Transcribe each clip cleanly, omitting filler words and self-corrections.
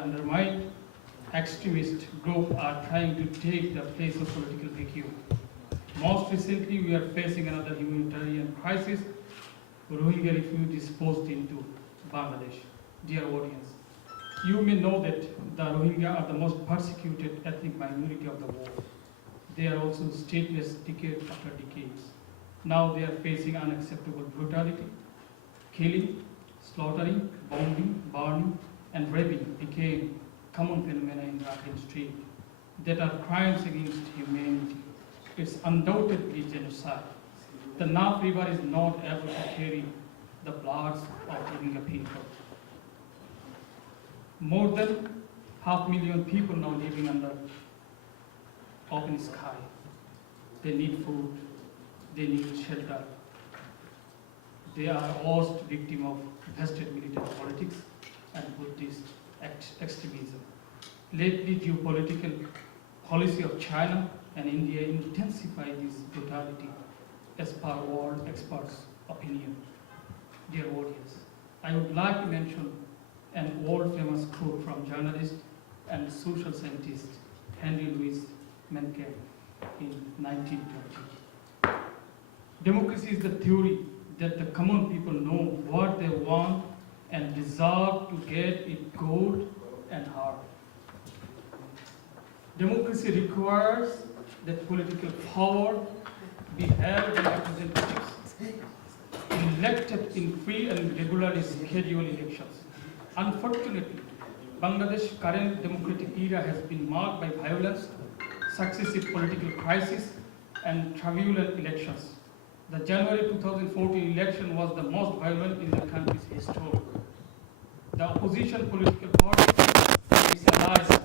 the undermined extremist group are trying to take the place of political vacuum. Most recently, we are facing another humanitarian crisis. Rohingya refugees forced into Bangladesh. Dear audience, you may know that the Rohingya are the most persecuted ethnic minority of the world. They are also stateless decade after decades. Now they are facing unacceptable brutality. Killing, slaughtering, bombing, burning, and raping became common phenomena in the Rakhine Strait that are crimes against humanity. It's undoubtedly genocide. The Naf River is not able to carry the bloods of Rohingya people. More than 500,000 people now living under open sky. They need food, they need shelter. They are worst victim of vested military politics and Buddhist extremism. Lately, geopolitical policy of China and India intensify this brutality as per world experts' opinion. Dear audience, I would like to mention an world-famous quote from journalist and social scientist Henry Louis Mencken in 1920. Democracy is the theory that the common people know what they want and deserve to get it good and hard. Democracy requires that political power be held by representatives elected in free and regularly scheduled elections. Unfortunately, Bangladesh's current democratic era has been marked by violence, successive political crises, and turbulent elections. The January 2014 election was the most violent in the country's history. The opposition political party and its allies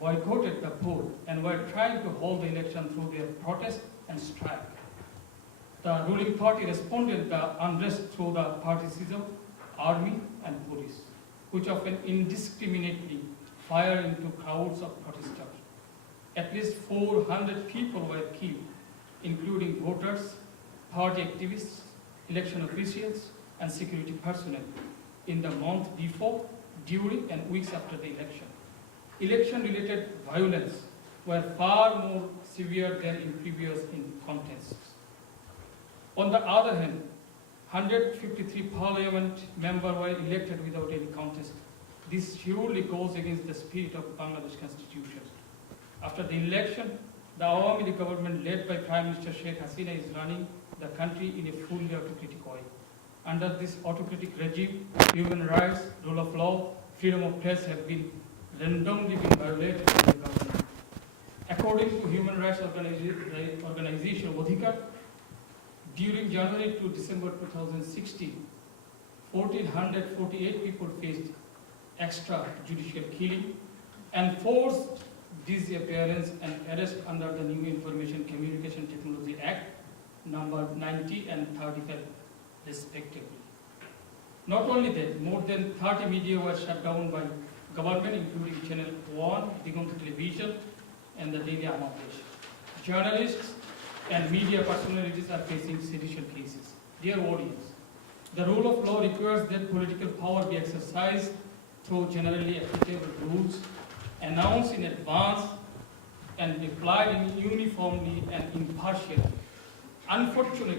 boycotted the poll and were trying to hold the election through their protest and strike. The ruling party responded to the unrest through the partisanship, army, and police, which often indiscriminately fired into crowds of protesters. At least 400 people were killed, including voters, party activists, election officials, and security personnel in the month before, during, and weeks after the election. Election-related violence were far more severe than in previous contests. On the other hand, 153 parliament members were elected without any contest. This surely goes against the spirit of Bangladesh constitution. After the election, the Awami League government led by Prime Minister Sheikh Hasina is running the country in a fully autocratic way. Under this autocratic regime, human rights, rule of law, freedom of press have been randomly violated by the government. According to human rights organization Odhikar, during January to December 2016, 1,448 people faced extrajudicial killing and forced disappearance and arrest under the new Information Communication Technology Act number 90 and 35 respectively. Not only that, more than 30 media were shut down by government, including Channel 1, Digant Television, and the Daily Amadesh. Journalists and media personalities are facing sedition cases. Dear audience, the rule of law requires that political power be exercised through generally applicable rules, announced in advance, and applied uniformly and impartially. Unfortunately,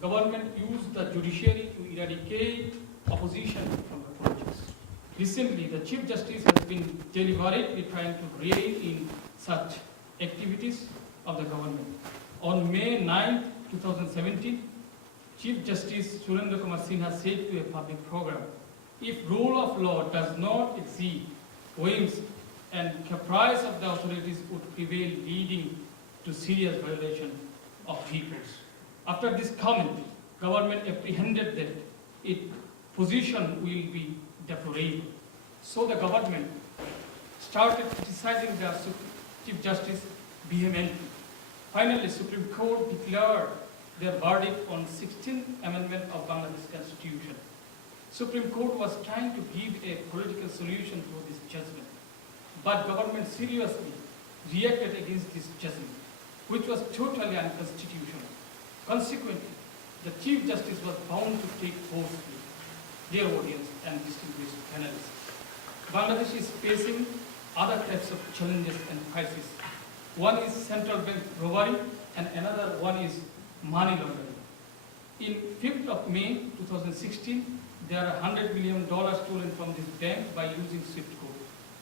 government used the judiciary to eradicate opposition from the politics. Recently, the Chief Justice has been deliberately trying to rein in such activities of the government. On May 9, 2017, Chief Justice Surendra Kumar Sinha said to a public program, if rule of law does not exceed whims and caprice of the authorities would prevail, leading to serious violation of peoples. After this comment, government apprehended that its position will be deplorated. So the government started criticizing the Chief Justice vehemently. Finally, Supreme Court declared their verdict on 16th Amendment of Bangladesh Constitution. Supreme Court was trying to give a political solution to this judgment, but government seriously reacted against this judgment, which was totally unconstitutional. Consequently, the Chief Justice was bound to take forcefully. Dear audience and distinguished panelists, Bangladesh is facing other types of challenges and crises. One is central bank robbery and another one is money laundering. In 5th of May 2016, there are $100 million stolen from this bank by using SWIFT code.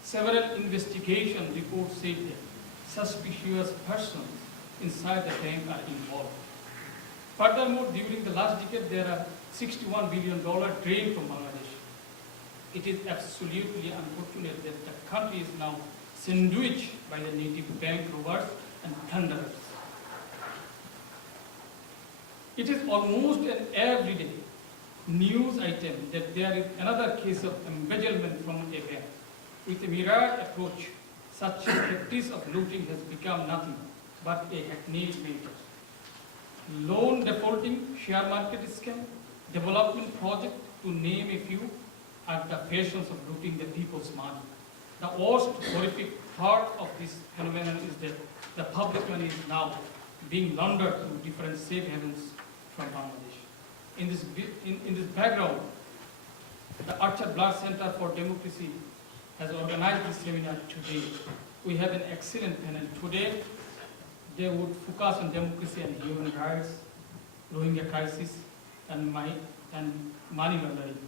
Several investigation reports said that suspicious persons inside the bank are involved. Furthermore, during the last decade, there are $61 billion drained from Bangladesh. It is absolutely unfortunate that the country is now sandwiched by the native bank robbers and plunderers. It is almost an everyday news item that there is another case of embezzlement from a bank. With a mirror approach, such practice of looting has become nothing but a hackneyed matter. Loan defaulting, share market scam, development project, to name a few, are the fashions of looting the people's money. The worst horrific part of this phenomenon is that the public money is now being laundered through different safe havens from Bangladesh. In this background, the Orchard Blood Center for Democracy has organized this seminar today. We have an excellent panel today. They would focus on democracy and human rights, Rohingya crisis, and money laundering.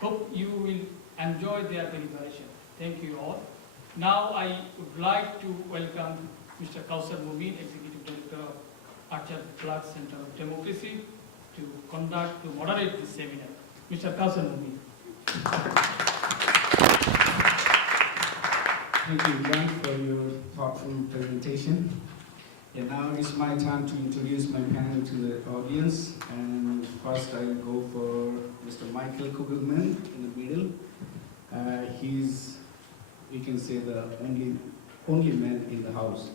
Hope you will enjoy their deliberation. Thank you all. Now I would like to welcome Mr. Kausar Mubin, Executive Director of Orchard Blood Center of Democracy, to moderate this seminar. Mr. Kausar Mubin. Thank you, Ivan, for your thoughtful presentation. And now it's my time to introduce my panel to the audience. And first I will go for Mr. Michael Kugelman in the middle. He's, we can say, the only man in the house.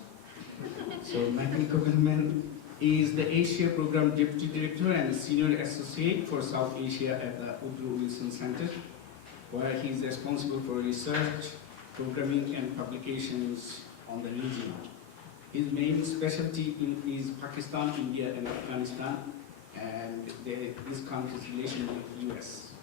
So Michael Kugelman is the Asia Program Deputy Director and Senior Associate for South Asia at the Woodrow Wilson Center, where he is responsible for research, programming, and publications on the region. His main specialty is Pakistan, India, and Afghanistan, and this country's relation with the US.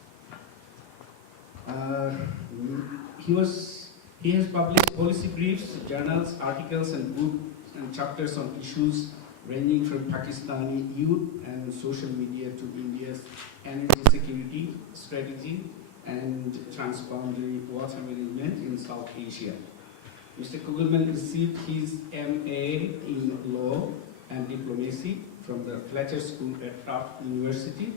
He has published policy briefs, journals, articles, and books and chapters on issues ranging from Pakistani youth and social media to India's energy security strategy and transboundary water management in South Asia. Mr. Kugelman received his MA in Law and Diplomacy from the Fletcher School at Tufts University.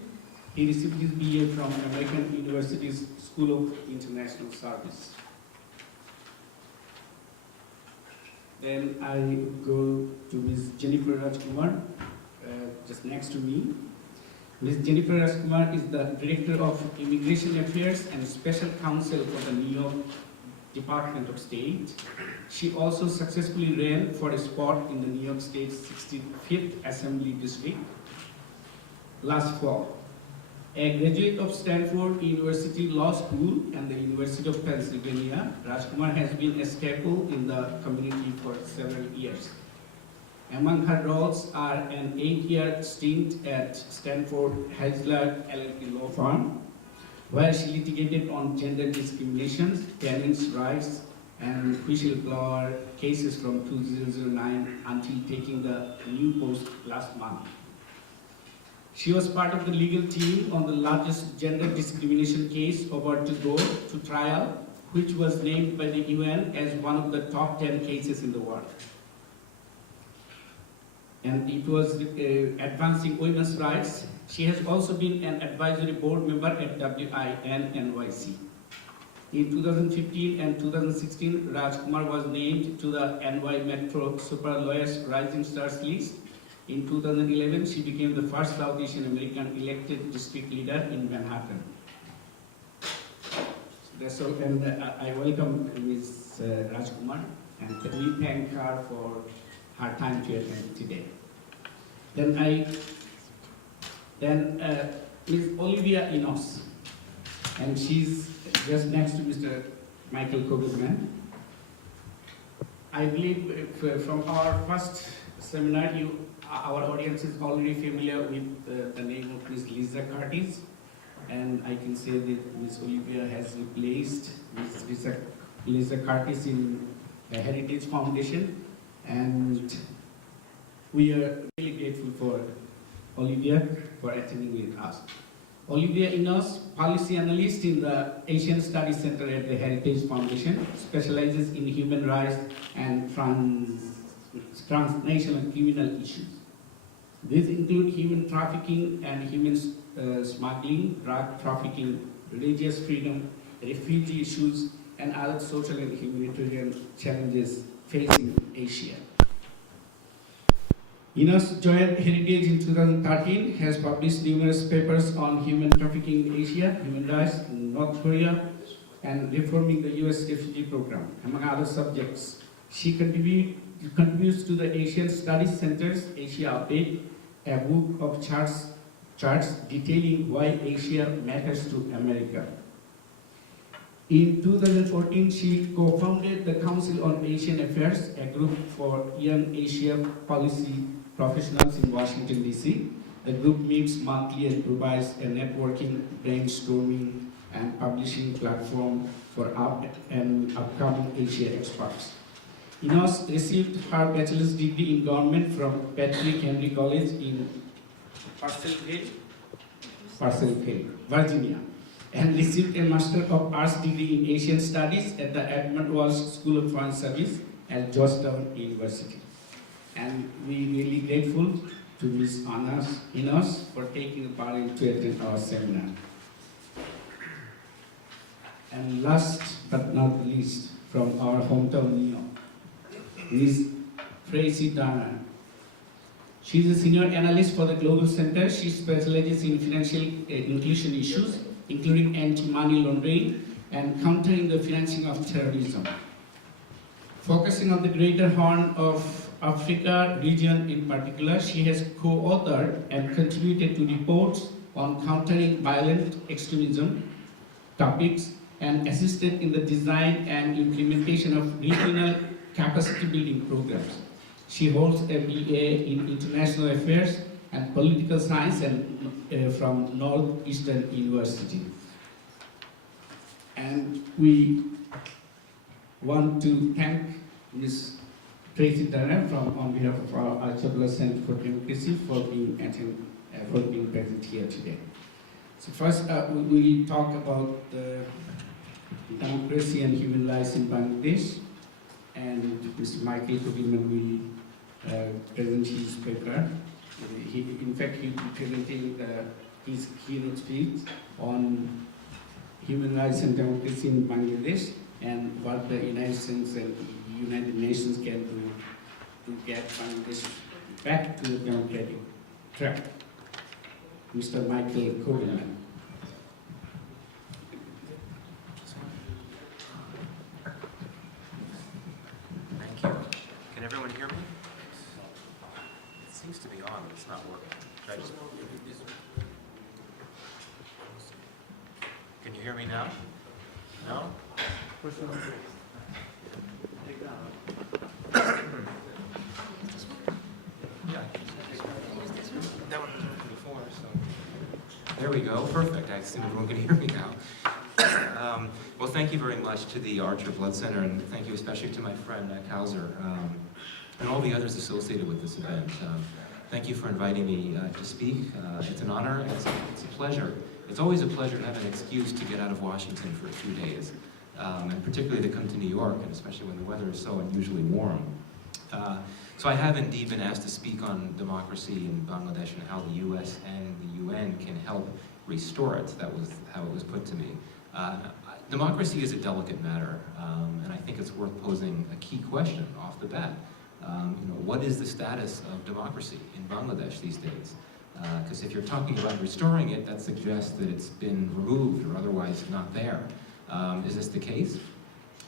He received his BA from American University's School of International Service. Then I go to Ms. Jennifer Rajkumar, just next to me. Ms. Jennifer Rajkumar is the Director of Immigration Affairs and Special Counsel for the New York Department of State. She also successfully ran for a spot in the New York State's 65th Assembly District last fall. A graduate of Stanford University Law School and the University of Pennsylvania, Rajkumar has been a staple in the community for several years. Among her roles are an 8-year stint at Stanford Heisler LLP law firm, where she litigated on gender discrimination, tenants' rights, and whistleblower cases from 2009 until taking the new post last month. She was part of the legal team on the largest gender discrimination case about to go to trial, which was named by the UN as one of the top 10 cases in the world. And it was advancing women's rights. She has also been an advisory board member at WIN NYC. In 2015 and 2016, Rajkumar was named to the NY Metro Super Lawyers Rising Stars list. In 2011, she became the first South Asian American elected district leader in Manhattan. That's all, and I welcome Ms. Rajkumar, and we thank her for her time to attend today. Then Ms. Olivia Enos, and she's just next to Mr. Michael Kugelman. I believe from our first seminar, our audience is already familiar with the name of Ms. Lisa Curtis. and I can say that Ms. Olivia has replaced Ms. Lisa Curtis in the Heritage Foundation, and we are really grateful for Olivia for attending with us. Olivia Inos, policy analyst in the Asian Studies Center at the Heritage Foundation, specializes in human rights and transnational criminal issues. These include human trafficking and human smuggling, drug trafficking, religious freedom, refugee issues, and other social and humanitarian challenges facing Asia. Inos joined Heritage in 2013, has published numerous papers on human trafficking in Asia, human rights in North Korea, and reforming the US refugee program, among other subjects. She contributes to the Asian Studies Center's Asia Update, a book of charts detailing why Asia matters to America. In 2014, she co-founded the Council on Asian Affairs, a group for young Asia policy professionals in Washington, D.C. The group meets monthly and provides a networking, brainstorming, and publishing platform for upcoming Asia experts. Inos received her bachelor's degree in government from Patrick Henry College in Purcellville, Virginia, and received a Master of Arts degree in Asian Studies at the Edmund Walsh School of Foreign Service at Georgetown University. And we're really grateful to Ms. Inos for taking part in to attend our seminar. And last but not least, from our hometown New York, Ms. Tracy Turner. She's a senior analyst for the Global Center. She specializes in financial inclusion issues, including anti-money laundering and countering the financing of terrorism. Focusing on the Greater Horn of Africa region in particular, she has co-authored and contributed to reports on countering violent extremism topics and assisted in the design and implementation of regional capacity building programs. She holds a BA in International Affairs and Political Science from Northeastern University. And we want to thank Ms. Tracy Turner on behalf of our Alchabla Center for Democracy for being present here today. So first, we will talk about the democracy and human rights in Bangladesh, and Mr. Michael Kobilman will present his paper. In fact, he will be presenting his keynote speech on human rights and democracy in Bangladesh and what the United States and United Nations can do to get Bangladesh back to the democratic track. Mr. Michael Kobilman. Thank you. Can everyone hear me? It seems to be on, but it's not working. Should I just... Can you hear me now? No? That one was working before, so... There we go, perfect. I assume everyone can hear me now. Well, thank you very much to the Archer Blood Center, and thank you especially to my friend Kauser, and all the others associated with this event. Thank you for inviting me to speak. It's an honor, and it's a pleasure. It's always a pleasure to have an excuse to get out of Washington for a few days, and particularly to come to New York, and especially when the weather is so unusually warm. So I have indeed been asked to speak on democracy in Bangladesh and how the US and the UN can help restore it. That was how it was put to me. Democracy is a delicate matter, and I think it's worth posing a key question off the bat. What is the status of democracy in Bangladesh these days? Because if you're talking about restoring it, that suggests that it's been removed or otherwise not there. Is this the case?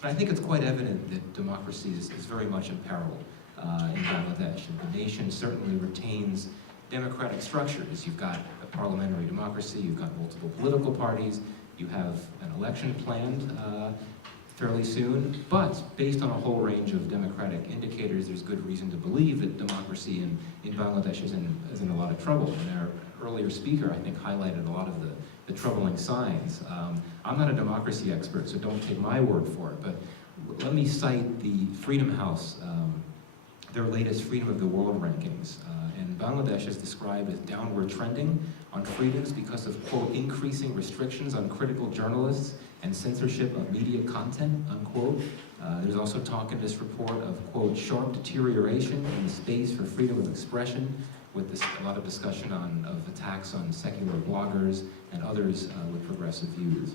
But I think it's quite evident that democracy is very much in peril in Bangladesh. And the nation certainly retains democratic structures. You've got a parliamentary democracy, you've got multiple political parties, you have an election planned fairly soon, but based on a whole range of democratic indicators, there's good reason to believe that democracy in Bangladesh is in a lot of trouble. And our earlier speaker, I think, highlighted a lot of the the troubling signs. I'm not a democracy expert, so don't take my word for it, but let me cite the Freedom House, their latest Freedom of the World rankings. And Bangladesh is described as downward trending on freedoms because of, quote, increasing restrictions on critical journalists and censorship of media content, unquote. There's also talk in this report of, quote, sharp deterioration in the space for freedom of expression, with a lot of discussion of attacks on secular bloggers and others with progressive views.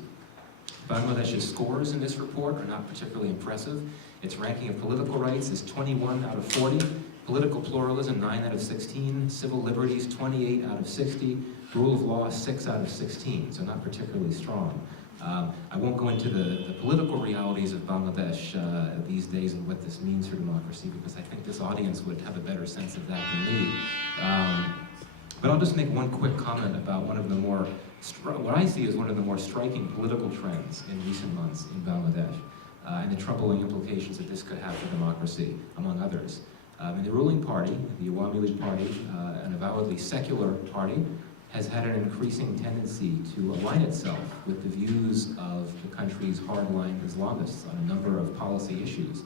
Bangladesh's scores in this report are not particularly impressive. Its ranking of political rights is 21 out of 40, political pluralism 9 out of 16, civil liberties 28 out of 60, rule of law 6 out of 16, so not particularly strong. I won't go into the political realities of Bangladesh these days and what this means for democracy, because I think this audience would have a better sense of that than me. But I'll just make one quick comment about one of the more, what I see as one of the more striking political trends in recent months in Bangladesh, and the troubling implications that this could have for democracy, among others. In the ruling party, the Awami League Party, an avowedly secular party, has had an increasing tendency to align itself with the views of the country's hardline Islamists on a number of policy issues.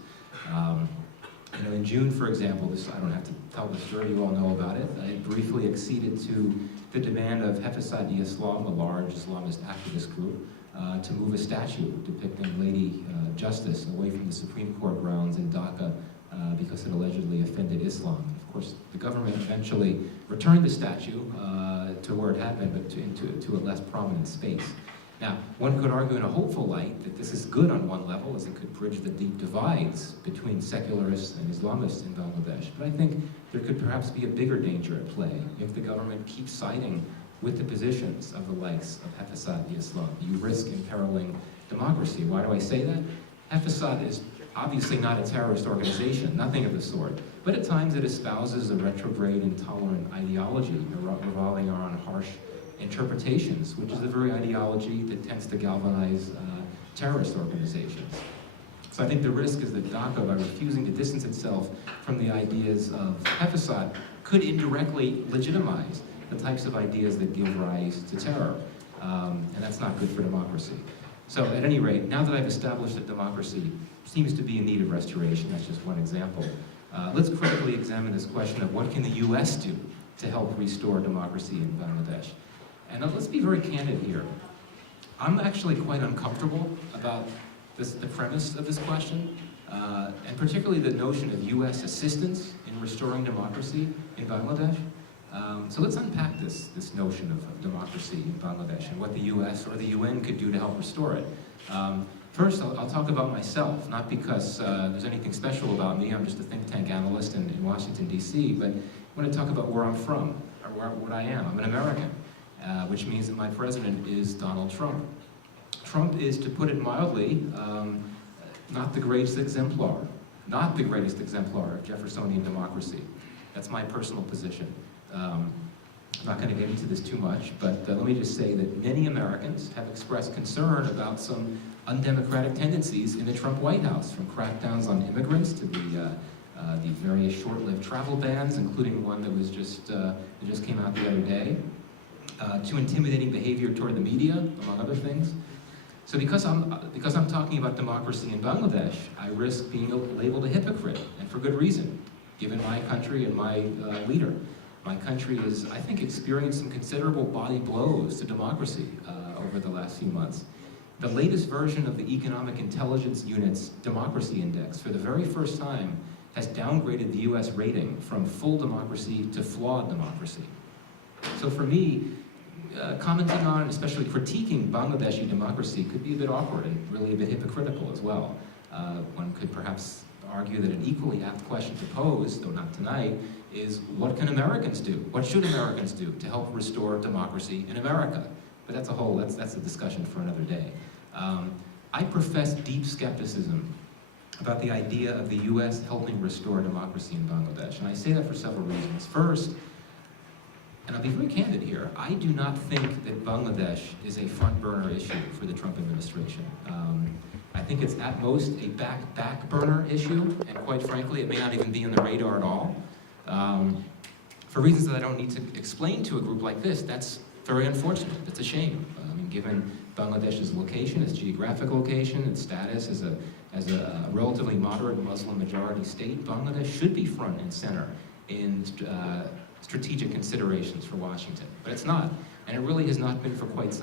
In June, for example, I don't have to tell the story, you all know about it, it briefly acceded to the demand of Islam, a large Islamist activist group, to move a statue depicting Lady Justice away from the Supreme Court grounds in Dhaka because it allegedly offended Islam. Of course, the government eventually returned the statue to where it had been, but to a less prominent space. Now, one could argue in a hopeful light that this is good on one level, as it could bridge the deep divides between secularists and Islamists in Bangladesh. But I think there could perhaps be a bigger danger at play if the government keeps siding with the positions of the likes of Islam. You risk imperiling democracy. Why do I say that? Hafezat is obviously not a terrorist organization, nothing of the sort. But at times it espouses a retrograde, intolerant ideology revolving around harsh interpretations, which is the very ideology that tends to galvanize terrorist organizations. So I think the risk is that Dhaka, by refusing to distance itself from the ideas of Hafezat, could indirectly legitimize the types of ideas that give rise to terror. And that's not good for democracy. So at any rate, now that I've established that democracy seems to be in need of restoration, that's just one example, let's critically examine this question of what can the US do to help restore democracy in Bangladesh. And let's be very candid here. I'm actually quite uncomfortable about the premise of this question, and particularly the notion of US assistance in restoring democracy in Bangladesh. So let's unpack this notion of democracy in Bangladesh and what the US or the UN could do to help restore it. First, I'll talk about myself, not because there's anything special about me. I'm just a think tank analyst in Washington, D.C., but I want to talk about where I'm from, or what I am. I'm an American, which means that my president is Donald Trump. Trump is, to put it mildly, not the greatest exemplar of Jeffersonian democracy. That's my personal position. I'm not going to get into this too much, but let me just say that many Americans have expressed concern about some undemocratic tendencies in the Trump White House, from crackdowns on immigrants to the various short-lived travel bans, including one that just came out the other day, to intimidating behavior toward the media, among other things. So because I'm talking about democracy in Bangladesh, I risk being labeled a hypocrite, and for good reason, given my country and my leader. My country has, I think, experienced some considerable body blows to democracy over the last few months. The latest version of the Economic Intelligence Unit's Democracy Index, for the very first time, has downgraded the US rating from full democracy to flawed democracy. So for me, commenting on, especially critiquing Bangladeshi democracy could be a bit awkward and really a bit hypocritical as well. One could perhaps argue that an equally apt question to pose, though not tonight, is what can Americans do? What should Americans do to help restore democracy in America? But that's a discussion for another day. I profess deep skepticism about the idea of the US helping restore democracy in Bangladesh, and I say that for several reasons. First, and I'll be very candid here, I do not think that Bangladesh is a front burner issue for the Trump administration. I think it's at most a back burner issue, and quite frankly, it may not even be on the radar at all. For reasons that I don't need to explain to a group like this, that's very unfortunate. That's a shame. Given Bangladesh's location, its geographic location, its status as a relatively moderate Muslim majority state, Bangladesh should be front and center in strategic considerations for Washington. But it's not, and it really has not been for quite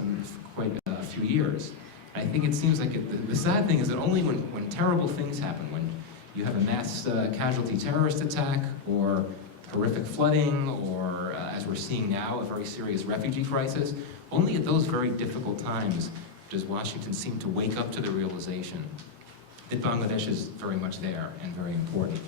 a few years. I think it seems like the sad thing is that only when terrible things happen, when you have a mass casualty terrorist attack, or horrific flooding, or as we're seeing now, a very serious refugee crisis, only at those very difficult times does Washington seem to wake up to the realization that Bangladesh is very much there and very important.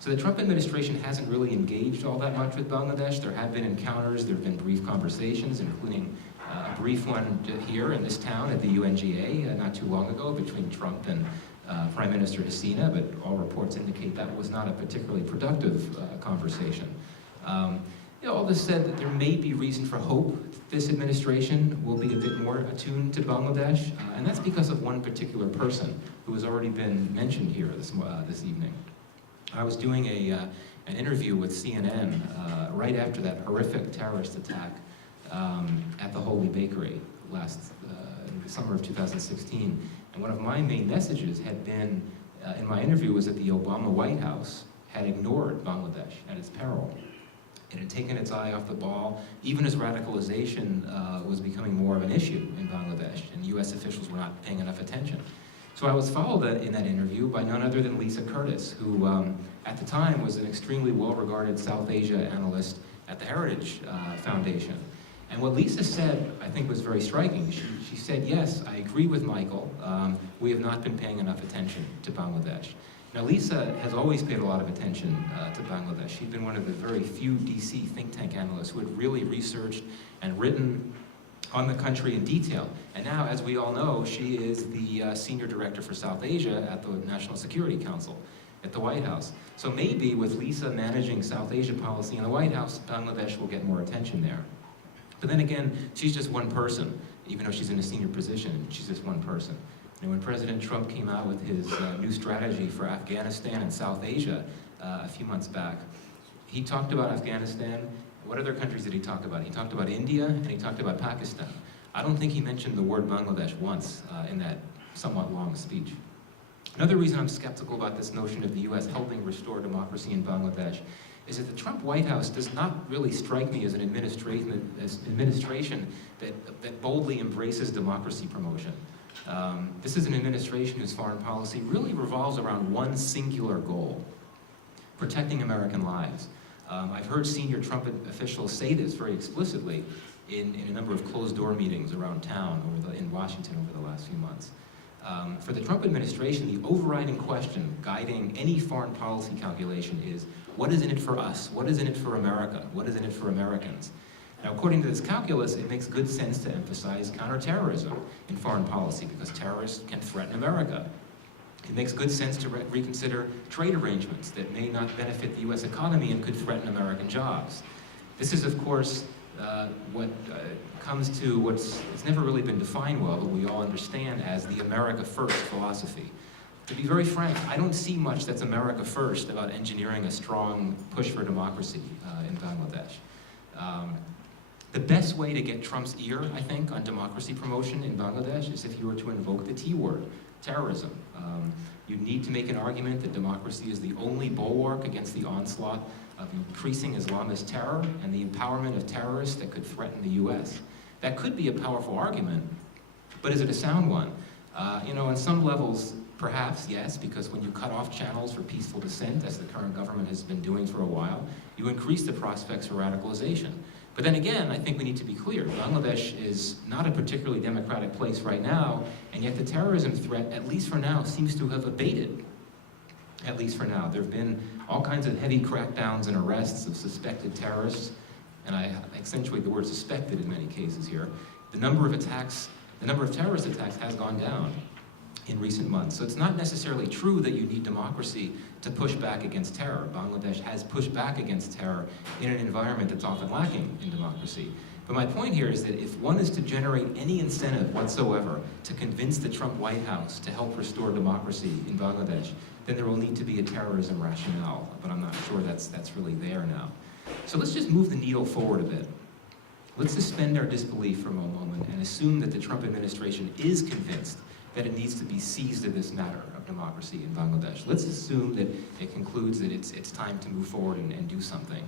So the Trump administration hasn't really engaged all that much with Bangladesh. There have been encounters, there have been brief conversations, including a brief one here in this town at the UNGA not too long ago between Trump and Prime Minister Hasina, but all reports indicate that was not a particularly productive conversation. All this said, that there may be reason for hope that this administration will be a bit more attuned to Bangladesh, and that's because of one particular person who has already been mentioned here this evening. I was doing an interview with CNN right after that horrific terrorist attack at the Holy Bakery in the summer of 2016. And one of my main messages had been, in my interview, was that the Obama White House had ignored Bangladesh at its peril. It had taken its eye off the ball, even as radicalization was becoming more of an issue in Bangladesh, and US officials were not paying enough attention. So I was followed in that interview by none other than Lisa Curtis, who at the time was an extremely well-regarded South Asia analyst at the Heritage Foundation. And what Lisa said, I think, was very striking. She said, yes, I agree with Michael. We have not been paying enough attention to Bangladesh. Now, Lisa has always paid a lot of attention to Bangladesh. She'd been one of the very few DC think tank analysts who had really researched and written on the country in detail. And now, as we all know, she is the senior director for South Asia at the National Security Council at the White House. So maybe with Lisa managing South Asia policy in the White House, Bangladesh will get more attention there. But then again, she's just one person. Even though she's in a senior position, she's just one person. And when President Trump came out with his new strategy for Afghanistan and South Asia a few months back, he talked about Afghanistan. What other countries did he talk about? He talked about India and he talked about Pakistan. I don't think he mentioned the word Bangladesh once in that somewhat long speech. Another reason I'm skeptical about this notion of the US helping restore democracy in Bangladesh is that the Trump White House does not really strike me as an administration that boldly embraces democracy promotion. This is an administration whose foreign policy really revolves around one singular goal: protecting American lives. I've heard senior Trump officials say this very explicitly in a number of closed-door meetings around town in Washington over the last few months. For the Trump administration, the overriding question guiding any foreign policy calculation is, what is in it for us? What is in it for America? What is in it for Americans? Now, according to this calculus, it makes good sense to emphasize counterterrorism in foreign policy because terrorists can threaten America. It makes good sense to reconsider trade arrangements that may not benefit the US economy and could threaten American jobs. This is, of course, what comes to it's never really been defined well, but we all understand as the America First philosophy. To be very frank, I don't see much that's America First about engineering a strong push for democracy in Bangladesh. The best way to get Trump's ear, I think, on democracy promotion in Bangladesh is if you were to invoke the T word, terrorism. You need to make an argument that democracy is the only bulwark against the onslaught of increasing Islamist terror and the empowerment of terrorists that could threaten the US. That could be a powerful argument, but is it a sound one? On some levels, perhaps, yes, because when you cut off channels for peaceful dissent, as the current government has been doing for a while, you increase the prospects for radicalization. But then again, I think we need to be clear. Bangladesh is not a particularly democratic place right now, and yet the terrorism threat, at least for now, seems to have abated. At least for now. There have been all kinds of heavy crackdowns and arrests of suspected terrorists, and I accentuate the word suspected in many cases here. The number of terrorist attacks has gone down in recent months. So it's not necessarily true that you need democracy to push back against terror. Bangladesh has pushed back against terror in an environment that's often lacking in democracy. But my point here is that if one is to generate any incentive whatsoever to convince the Trump White House to help restore democracy in Bangladesh, then there will need to be a terrorism rationale, but I'm not sure that's really there now. So let's just move the needle forward a bit. Let's suspend our disbelief for a moment and assume that the Trump administration is convinced that it needs to be seized of this matter of democracy in Bangladesh. Let's assume that it concludes that it's time to move forward and do something.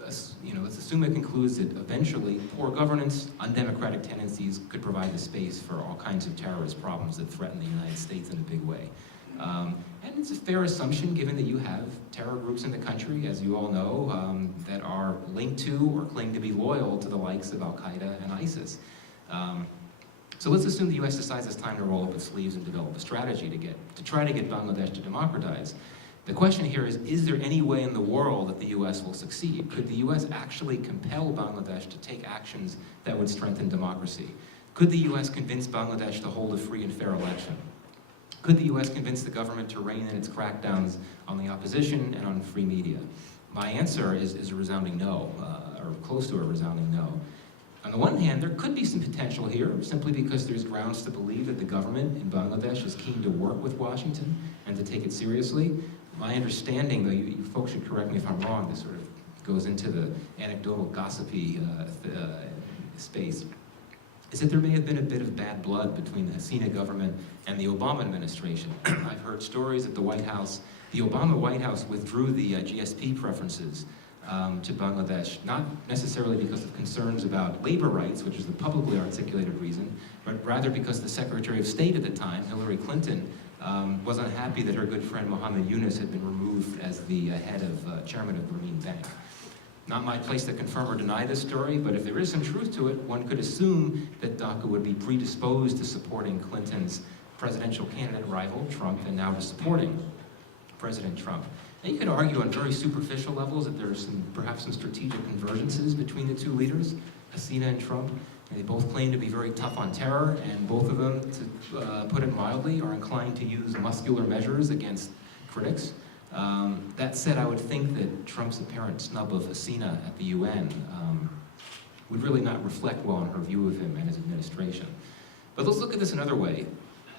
Let's assume it concludes that eventually poor governance, undemocratic tendencies could provide the space for all kinds of terrorist problems that threaten the United States in a big way. And it's a fair assumption, given that you have terror groups in the country, as you all know, that are linked to or claim to be loyal to the likes of Al-Qaeda and ISIS. So let's assume the U.S. decides it's time to roll up its sleeves and develop a strategy to try to get Bangladesh to democratize. The question here is there any way in the world that the U.S. will succeed? Could the U.S. actually compel Bangladesh to take actions that would strengthen democracy? Could the U.S. convince Bangladesh to hold a free and fair election? Could the U.S. convince the government to rein in its crackdowns on the opposition and on free media? My answer is a resounding no, or close to a resounding no. On the one hand, there could be some potential here, simply because there's grounds to believe that the government in Bangladesh is keen to work with Washington and to take it seriously. My understanding, though, you folks should correct me if I'm wrong, this sort of goes into the anecdotal, gossipy space, is that there may have been a bit of bad blood between the Hasina government and the Obama administration. I've heard stories that the Obama White House withdrew the GSP preferences to Bangladesh, not necessarily because of concerns about labor rights, which is the publicly articulated reason, but rather because the Secretary of State at the time, Hillary Clinton, was unhappy that her good friend Mohammed Yunus had been removed as the head of chairman of Burmese Bank. Not my place to confirm or deny this story, but if there is some truth to it, one could assume that DACA would be predisposed to supporting Clinton's presidential candidate rival, Trump, and now to supporting President Trump. Now, you could argue on very superficial levels that there are perhaps some strategic convergences between the two leaders, Hasina and Trump. And they both claim to be very tough on terror, and both of them, to put it mildly, are inclined to use muscular measures against critics. That said, I would think that Trump's apparent snub of Hasina at the UN would really not reflect well on her view of him and his administration. But let's look at this another way.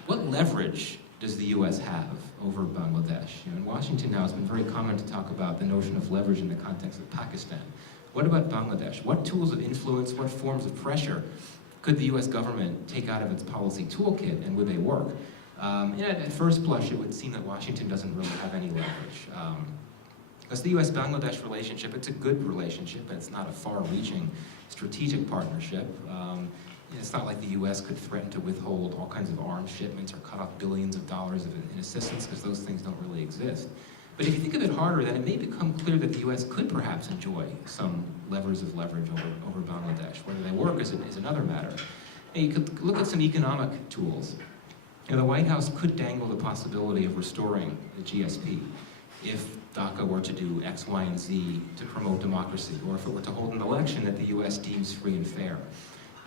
What leverage does the U.S. have over Bangladesh? In Washington now, it's been very common to talk about the notion of leverage in the context of Pakistan. What about Bangladesh? What tools of influence, what forms of pressure could the U.S. government take out of its policy toolkit, and would they work? At first blush, it would seem that Washington doesn't really have any leverage. Because the U.S.-Bangladesh relationship, it's a good relationship, but it's not a far-reaching strategic partnership. It's not like the U.S. could threaten to withhold all kinds of arms shipments or cut off billions of dollars in assistance, because those things don't really exist. But if you think of it harder, then it may become clear that the U.S. could perhaps enjoy some levers of leverage over Bangladesh. Whether they work is another matter. And you could look at some economic tools. The White House could dangle the possibility of restoring the GSP if DACA were to do X, Y, and Z to promote democracy, or if it were to hold an election that the U.S. deems free and fair.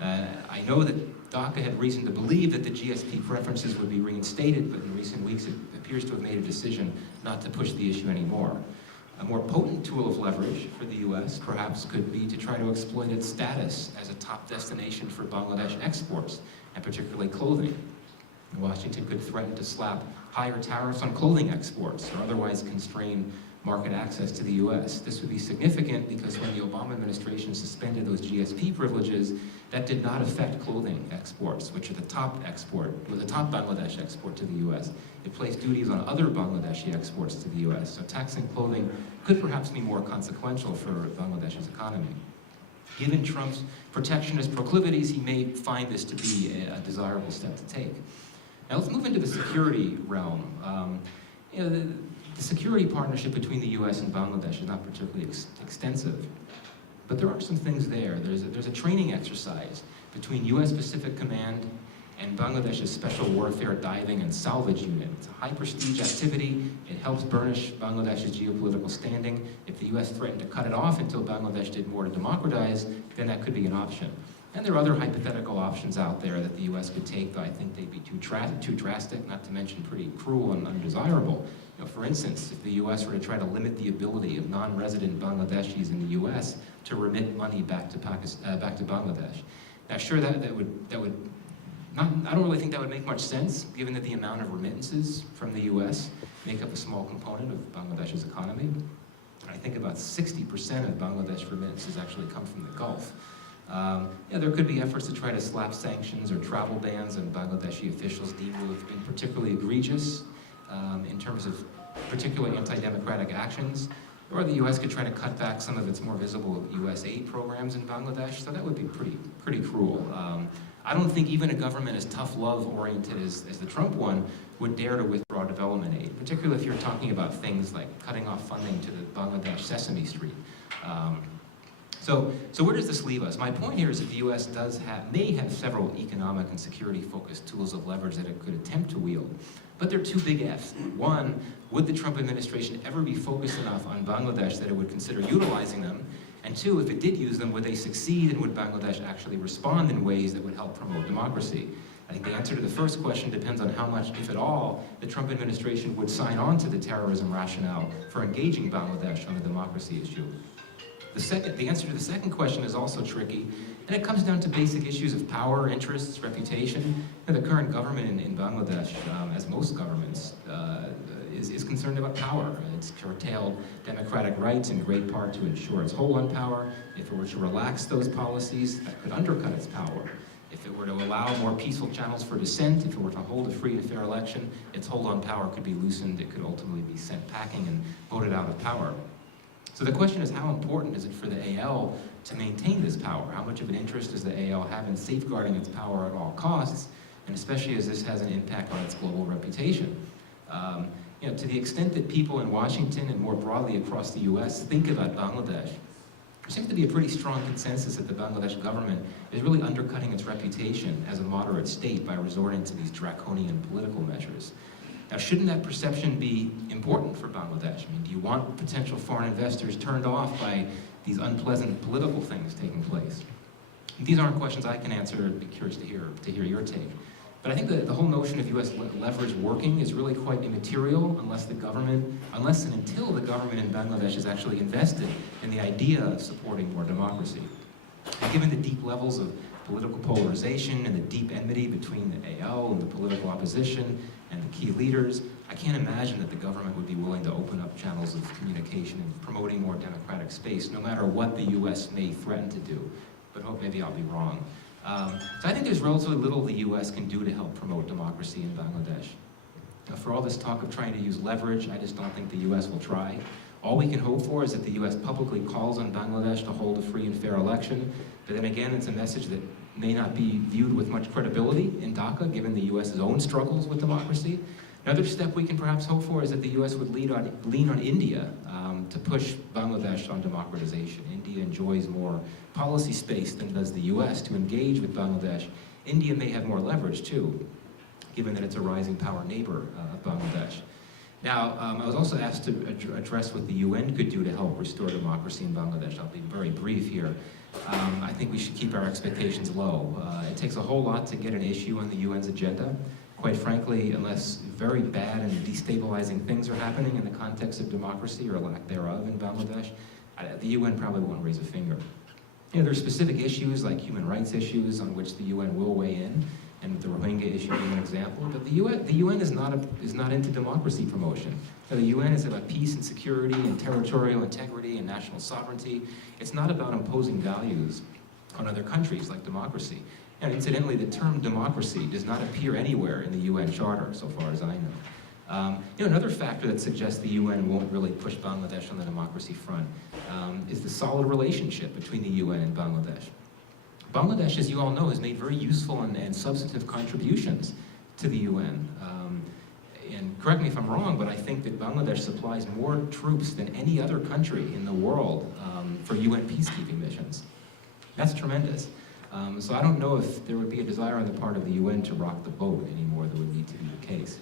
I know that DACA had reason to believe that the GSP preferences would be reinstated, but in recent weeks it appears to have made a decision not to push the issue anymore. A more potent tool of leverage for the U.S. perhaps could be to try to exploit its status as a top destination for Bangladesh exports, and particularly clothing. Washington could threaten to slap higher tariffs on clothing exports or otherwise constrain market access to the U.S. This would be significant because when the Obama administration suspended those GSP privileges, that did not affect clothing exports, which are the top Bangladesh export to the U.S. It placed duties on other Bangladeshi exports to the U.S. So taxing clothing could perhaps be more consequential for Bangladesh's economy. Given Trump's protectionist proclivities, he may find this to be a desirable step to take. Now let's move into the security realm. The security partnership between the U.S. and Bangladesh is not particularly extensive, but there are some things there. There's a training exercise between U.S. Pacific Command and Bangladesh's Special Warfare Diving and Salvage Unit. It's a high-prestige activity. It helps burnish Bangladesh's geopolitical standing. If the U.S. threatened to cut it off until Bangladesh did more to democratize, then that could be an option. And there are other hypothetical options out there that the U.S. could take, though I think they'd be too drastic, not to mention pretty cruel and undesirable. For instance, if the U.S. were to try to limit the ability of non-resident Bangladeshis in the U.S. to remit money back to Bangladesh. Now, sure, I don't really think that would make much sense, given that the amount of remittances from the U.S. make up a small component of Bangladesh's economy. I think about 60% of Bangladesh remittances actually come from the Gulf. Yeah, there could be efforts to try to slap sanctions or travel bans on Bangladeshi officials deemed to have been particularly egregious in terms of particularly anti-democratic actions. Or the U.S. could try to cut back some of its more visible U.S. aid programs in Bangladesh, so that would be pretty cruel. I don't think even a government as tough love oriented as the Trump one would dare to withdraw development aid, particularly if you're talking about things like cutting off funding to the Bangladesh Sesame Street. So where does this leave us? My point here is that the U.S. may have several economic and security-focused tools of leverage that it could attempt to wield, but they're two big Fs. One, would the Trump administration ever be focused enough on Bangladesh that it would consider utilizing them? And two, if it did use them, would they succeed, and would Bangladesh actually respond in ways that would help promote democracy? I think the answer to the first question depends on how much, if at all, the Trump administration would sign on to the terrorism rationale for engaging Bangladesh on the democracy issue. The answer to the second question is also tricky, and it comes down to basic issues of power, interests, reputation. And the current government in Bangladesh, as most governments, is concerned about power. It's curtailed democratic rights in great part to ensure its hold on power. If it were to relax those policies, that could undercut its power. If it were to allow more peaceful channels for dissent, if it were to hold a free and fair election, its hold on power could be loosened. It could ultimately be sent packing and voted out of power. So the question is, how important is it for the AL to maintain this power? How much of an interest does the AL have in safeguarding its power at all costs, and especially as this has an impact on its global reputation? To the extent that people in Washington and more broadly across the US think about Bangladesh, there seems to be a pretty strong consensus that the Bangladesh government is really undercutting its reputation as a moderate state by resorting to these draconian political measures. Now, shouldn't that perception be important for Bangladesh? I mean, do you want potential foreign investors turned off by these unpleasant political things taking place? These aren't questions I can answer. I'd be curious to hear your take. But I think that the whole notion of U.S. leverage working is really quite immaterial unless and until the government in Bangladesh is actually invested in the idea of supporting more democracy. And given the deep levels of political polarization and the deep enmity between the AL and the political opposition and the key leaders, I can't imagine that the government would be willing to open up channels of communication and promoting more democratic space, no matter what the U.S. may threaten to do. But hope maybe I'll be wrong. So I think there's relatively little the U.S. can do to help promote democracy in Bangladesh. Now, for all this talk of trying to use leverage, I just don't think the U.S. will try. All we can hope for is that the U.S. publicly calls on Bangladesh to hold a free and fair election, but then again, it's a message that may not be viewed with much credibility in Dhaka, given the U.S.'s own struggles with democracy. Another step we can perhaps hope for is that the U.S. would lean on India to push Bangladesh on democratization. India enjoys more policy space than does the U.S. to engage with Bangladesh. India may have more leverage too, given that it's a rising power neighbor of Bangladesh. Now, I was also asked to address what the UN could do to help restore democracy in Bangladesh. I'll be very brief here. I think we should keep our expectations low. It takes a whole lot to get an issue on the UN's agenda. Quite frankly, unless very bad and destabilizing things are happening in the context of democracy or lack thereof in Bangladesh, the UN probably won't raise a finger. There are specific issues like human rights issues on which the UN will weigh in, and the Rohingya issue being an example, but the UN is not into democracy promotion. The UN is about peace and security and territorial integrity and national sovereignty. It's not about imposing values on other countries like democracy. And incidentally, the term democracy does not appear anywhere in the UN Charter, so far as I know. Another factor that suggests the UN won't really push Bangladesh on the democracy front is the solid relationship between the UN and Bangladesh. Bangladesh, as you all know, has made very useful and substantive contributions to the UN. And correct me if I'm wrong, but I think that Bangladesh supplies more troops than any other country in the world for UN peacekeeping missions. That's tremendous. So I don't know if there would be a desire on the part of the UN to rock the boat anymore. That would need to be the case.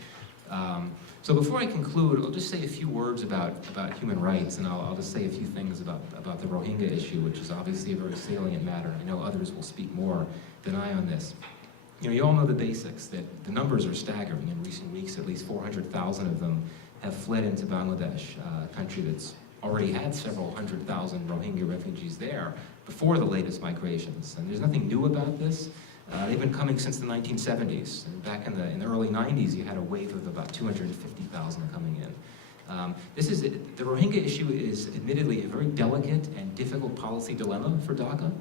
So before I conclude, I'll just say a few words about human rights, and I'll just say a few things about the Rohingya issue, which is obviously a very salient matter. I know others will speak more than I on this. You all know the basics, that the numbers are staggering. In recent weeks, at least 400,000 of them have fled into Bangladesh, a country that's already had several 100,000 Rohingya refugees there before the latest migrations. And there's nothing new about this. They've been coming since the 1970s. And back in the early 90s, you had a wave of about 250,000 coming in. The Rohingya issue is admittedly a very delicate and difficult policy dilemma for Dhaka.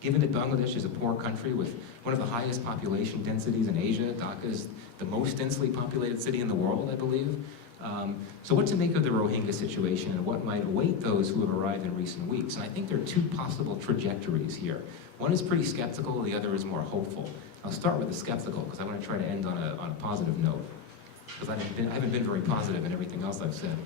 Given that Bangladesh is a poor country with one of the highest population densities in Asia, Dhaka is the most densely populated city in the world, I believe. So what to make of the Rohingya situation and what might await those who have arrived in recent weeks? And I think there are two possible trajectories here. One is pretty skeptical, the other is more hopeful. I'll start with the skeptical because I want to try to end on a positive note, because I haven't been very positive in everything else I've said.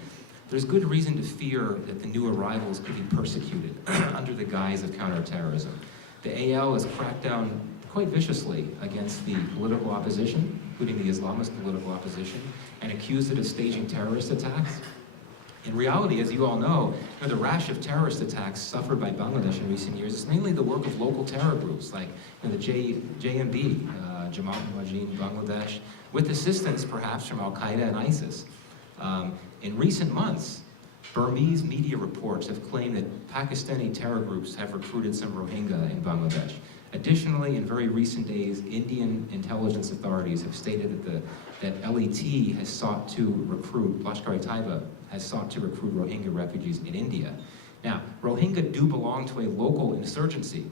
There's good reason to fear that the new arrivals could be persecuted under the guise of counterterrorism. The AL has cracked down quite viciously against the political opposition, including the Islamist political opposition, and accused it of staging terrorist attacks. In reality, as you all know, the rash of terrorist attacks suffered by Bangladesh in recent years is mainly the work of local terror groups like the JMB, Jamaat Mujahideen Bangladesh, with assistance perhaps from Al-Qaeda and ISIS. In recent months, Burmese media reports have claimed that Pakistani terror groups have recruited some Rohingya in Bangladesh. Additionally, in very recent days, Indian intelligence authorities have stated that LET has sought to recruit, Lashkar-e-Taiba has sought to recruit Rohingya refugees in India. Now, Rohingya do belong to a local insurgency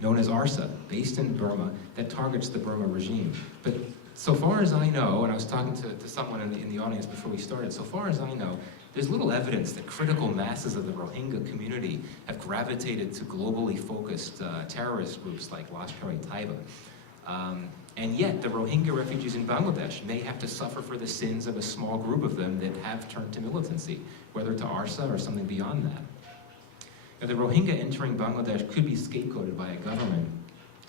known as ARSA, based in Burma, that targets the Burma regime. But so far as I know, and I was talking to someone in the audience before we started, so far as I know, there's little evidence that critical masses of the Rohingya community have gravitated to globally focused terrorist groups like Lashkar-e-Taiba. And yet, the Rohingya refugees in Bangladesh may have to suffer for the sins of a small group of them that have turned to militancy, whether to ARSA or something beyond that. Now, the Rohingya entering Bangladesh could be scapegoated by a government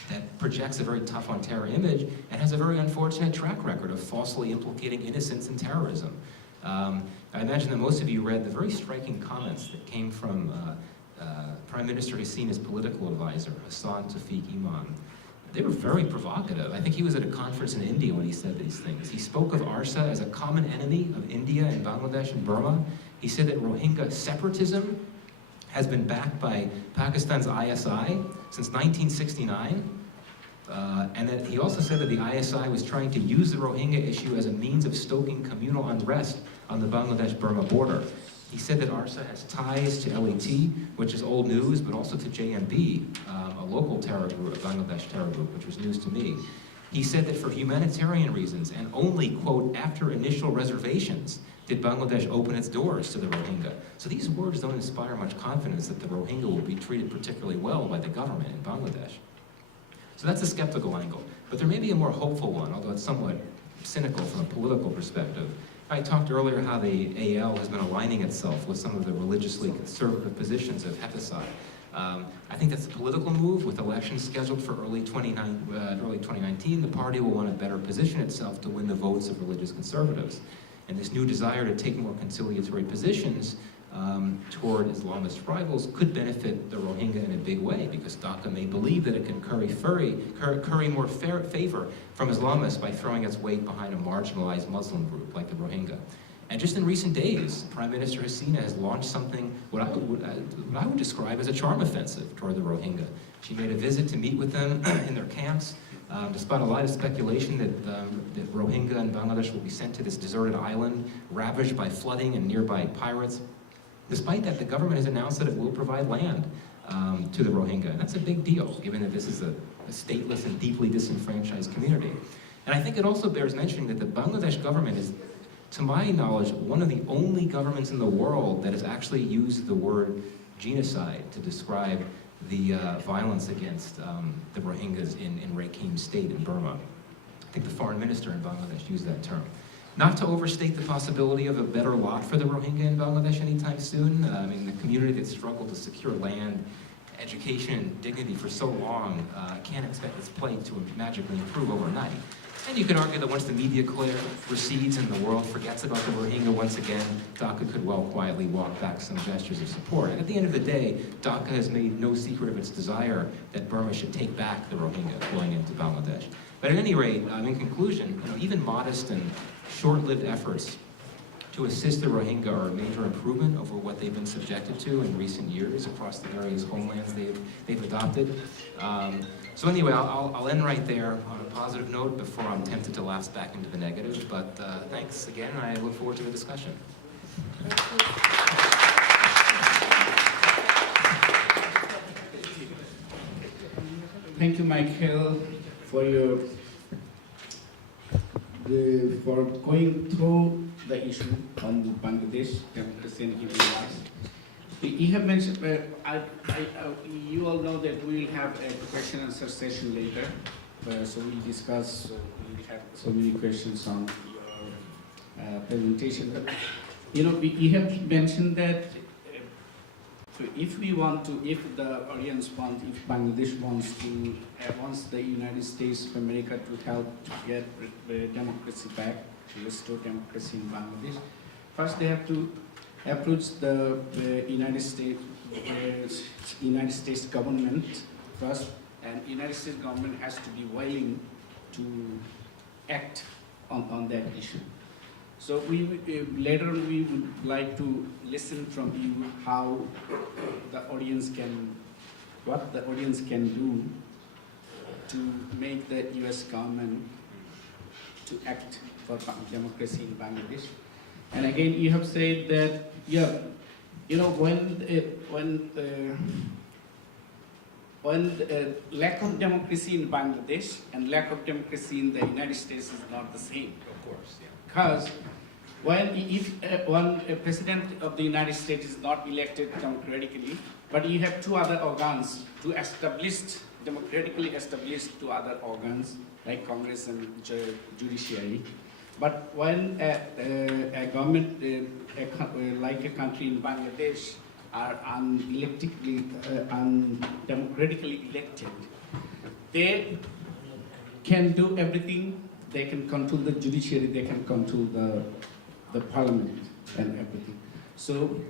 that projects a very tough on terror image and has a very unfortunate track record of falsely implicating innocents in terrorism. I imagine that most of you read the very striking comments that came from Prime Minister Hasina's political advisor, Hassan Tawfiq Imam. They were very provocative. I think he was at a conference in India when he said these things. He spoke of ARSA as a common enemy of India and Bangladesh and Burma. He said that Rohingya separatism has been backed by Pakistan's ISI since 1969. And that he also said that the ISI was trying to use the Rohingya issue as a means of stoking communal unrest on the Bangladesh-Burma border. He said that ARSA has ties to LET, which is old news, but also to JMB, a local terror group, a Bangladesh terror group, which was news to me. He said that for humanitarian reasons, and only, quote, after initial reservations, did Bangladesh open its doors to the Rohingya. So these words don't inspire much confidence that the Rohingya will be treated particularly well by the government in Bangladesh. So that's a skeptical angle. But there may be a more hopeful one, although it's somewhat cynical from a political perspective. I talked earlier how the AL has been aligning itself with some of the religiously conservative positions of Heptasai. I think that's a political move. With elections scheduled for early 2019, the party will want to better position itself to win the votes of religious conservatives. And this new desire to take more conciliatory positions toward Islamist rivals could benefit the Rohingya in a big way, because Dhaka may believe that it can curry more favor from Islamists by throwing its weight behind a marginalized Muslim group like the Rohingya. And just in recent days, Prime Minister Hasina has launched something what I would describe as a charm offensive toward the Rohingya. She made a visit to meet with them in their camps, despite a lot of speculation that Rohingya and Bangladesh will be sent to this deserted island, ravaged by flooding and nearby pirates. Despite that, the government has announced that it will provide land to the Rohingya. And that's a big deal, given that this is a stateless and deeply disenfranchised community. And I think it also bears mentioning that the Bangladesh government is, to my knowledge, one of the only governments in the world that has actually used the word genocide to describe the violence against the Rohingyas in Rakhine State in Burma. I think the foreign minister in Bangladesh used that term. Not to overstate the possibility of a better lot for the Rohingya in Bangladesh anytime soon. I mean, the community that struggled to secure land, education, and dignity for so long can't expect its plight to magically improve overnight. And you could argue that once the media recedes and the world forgets about the Rohingya once again, Dhaka could well quietly walk back some gestures of support. And at the end of the day, Dhaka has made no secret of its desire that Burma should take back the Rohingya flowing into Bangladesh. But at any rate, in conclusion, even modest and short-lived efforts to assist the Rohingya are a major improvement over what they've been subjected to in recent years across the various homelands they've adopted. So anyway, I'll end right there on a positive note before I'm tempted to lapse back into the negative. But thanks again, and I look forward to the discussion. Thank you, Michael, for for going through the issue on the Bangladesh democracy and human rights. You have mentioned, you all know that we will have a question and answer session later. So we'll discuss, we have so many questions on your presentation. But, you know, you have mentioned that if we want to, if the audience wants, if Bangladesh wants to, wants the United States of America to help to get democracy back, to restore democracy in Bangladesh, first they have to approach the United States government first, and United States government has to be willing to act on that issue. So later on we would like to listen from you how the audience can, what the audience can do to make the US government to act for democracy in Bangladesh. And again, you have said that, yeah, you know, when lack of democracy in Bangladesh and lack of democracy in the United States is not the same. Of course, yeah. Because if one president of the United States is not elected democratically, but you have two other organs, democratically established two other organs, like Congress and judiciary. But when a government, like a country in Bangladesh, are undemocratically elected, they can do everything. They can control the judiciary, they can control the parliament and everything. So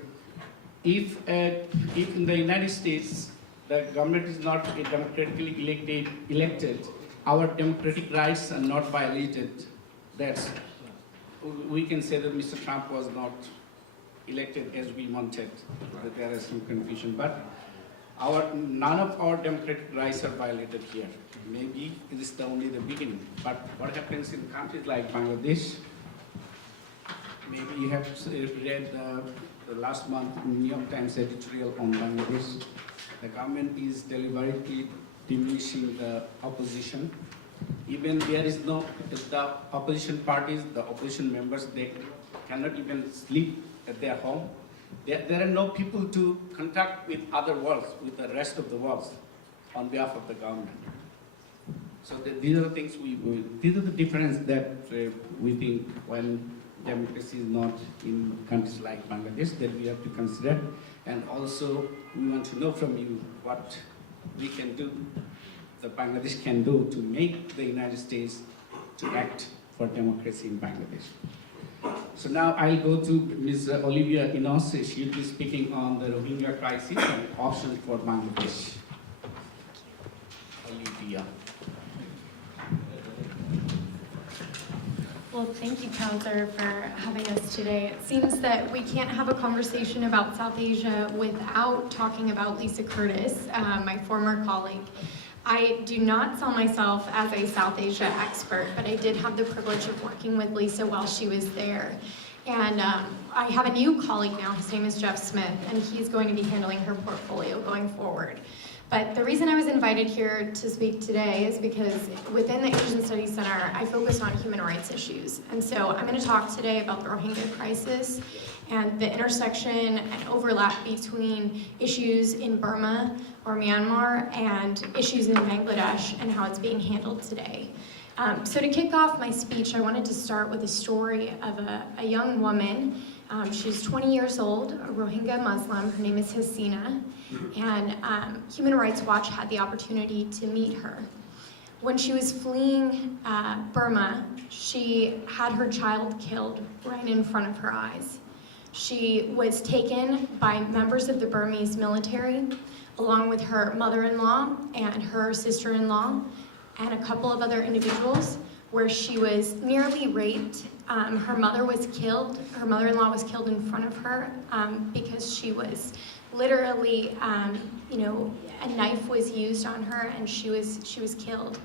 if in the United States, the government is not democratically elected, our democratic rights are not violated, we can say that Mr. Trump was not elected as we wanted. There is some confusion, but none of our democratic rights are violated here. Maybe it is only the beginning. But what happens in countries like Bangladesh? Maybe you have read the last month New York Times editorial on Bangladesh. The government is deliberately diminishing the opposition. Even there is no, the opposition parties, the opposition members, they cannot even sleep at their home. There are no people to contact with other worlds, with the rest of the world, on behalf of the government. So these are the things these are the difference that we think when democracy is not in countries like Bangladesh that we have to consider. And also we want to know from you what we can do, the Bangladesh can do to make the United States to act for democracy in Bangladesh. So now I'll go to Ms. Olivia Inos. She'll be speaking on the Rohingya crisis and options for Bangladesh. Olivia. Well, thank you, Counselor, for having us today. It seems that we can't have a conversation about South Asia without talking about Lisa Curtis, my former colleague. I do not sell myself as a South Asia expert, but I did have the privilege of working with Lisa while she was there. And I have a new colleague now, his name is Jeff Smith, and he's going to be handling her portfolio going forward. But the reason I was invited here to speak today is because within the Asian Studies Center, I focus on human rights issues. And so I'm going to talk today about the Rohingya crisis and the intersection and overlap between issues in Burma or Myanmar and issues in Bangladesh and how it's being handled today. So to kick off my speech, I wanted to start with a story of a young woman. She's 20 years old, a Rohingya Muslim. Her name is Hasina, and Human Rights Watch had the opportunity to meet her. When she was fleeing Burma, she had her child killed right in front of her eyes. She was taken by members of the Burmese military, along with her mother-in-law and her sister-in-law, and a couple of other individuals, where she was nearly raped. Her mother was killed. Her mother-in-law was killed in front of her because she was literally, a knife was used on her, and she was killed.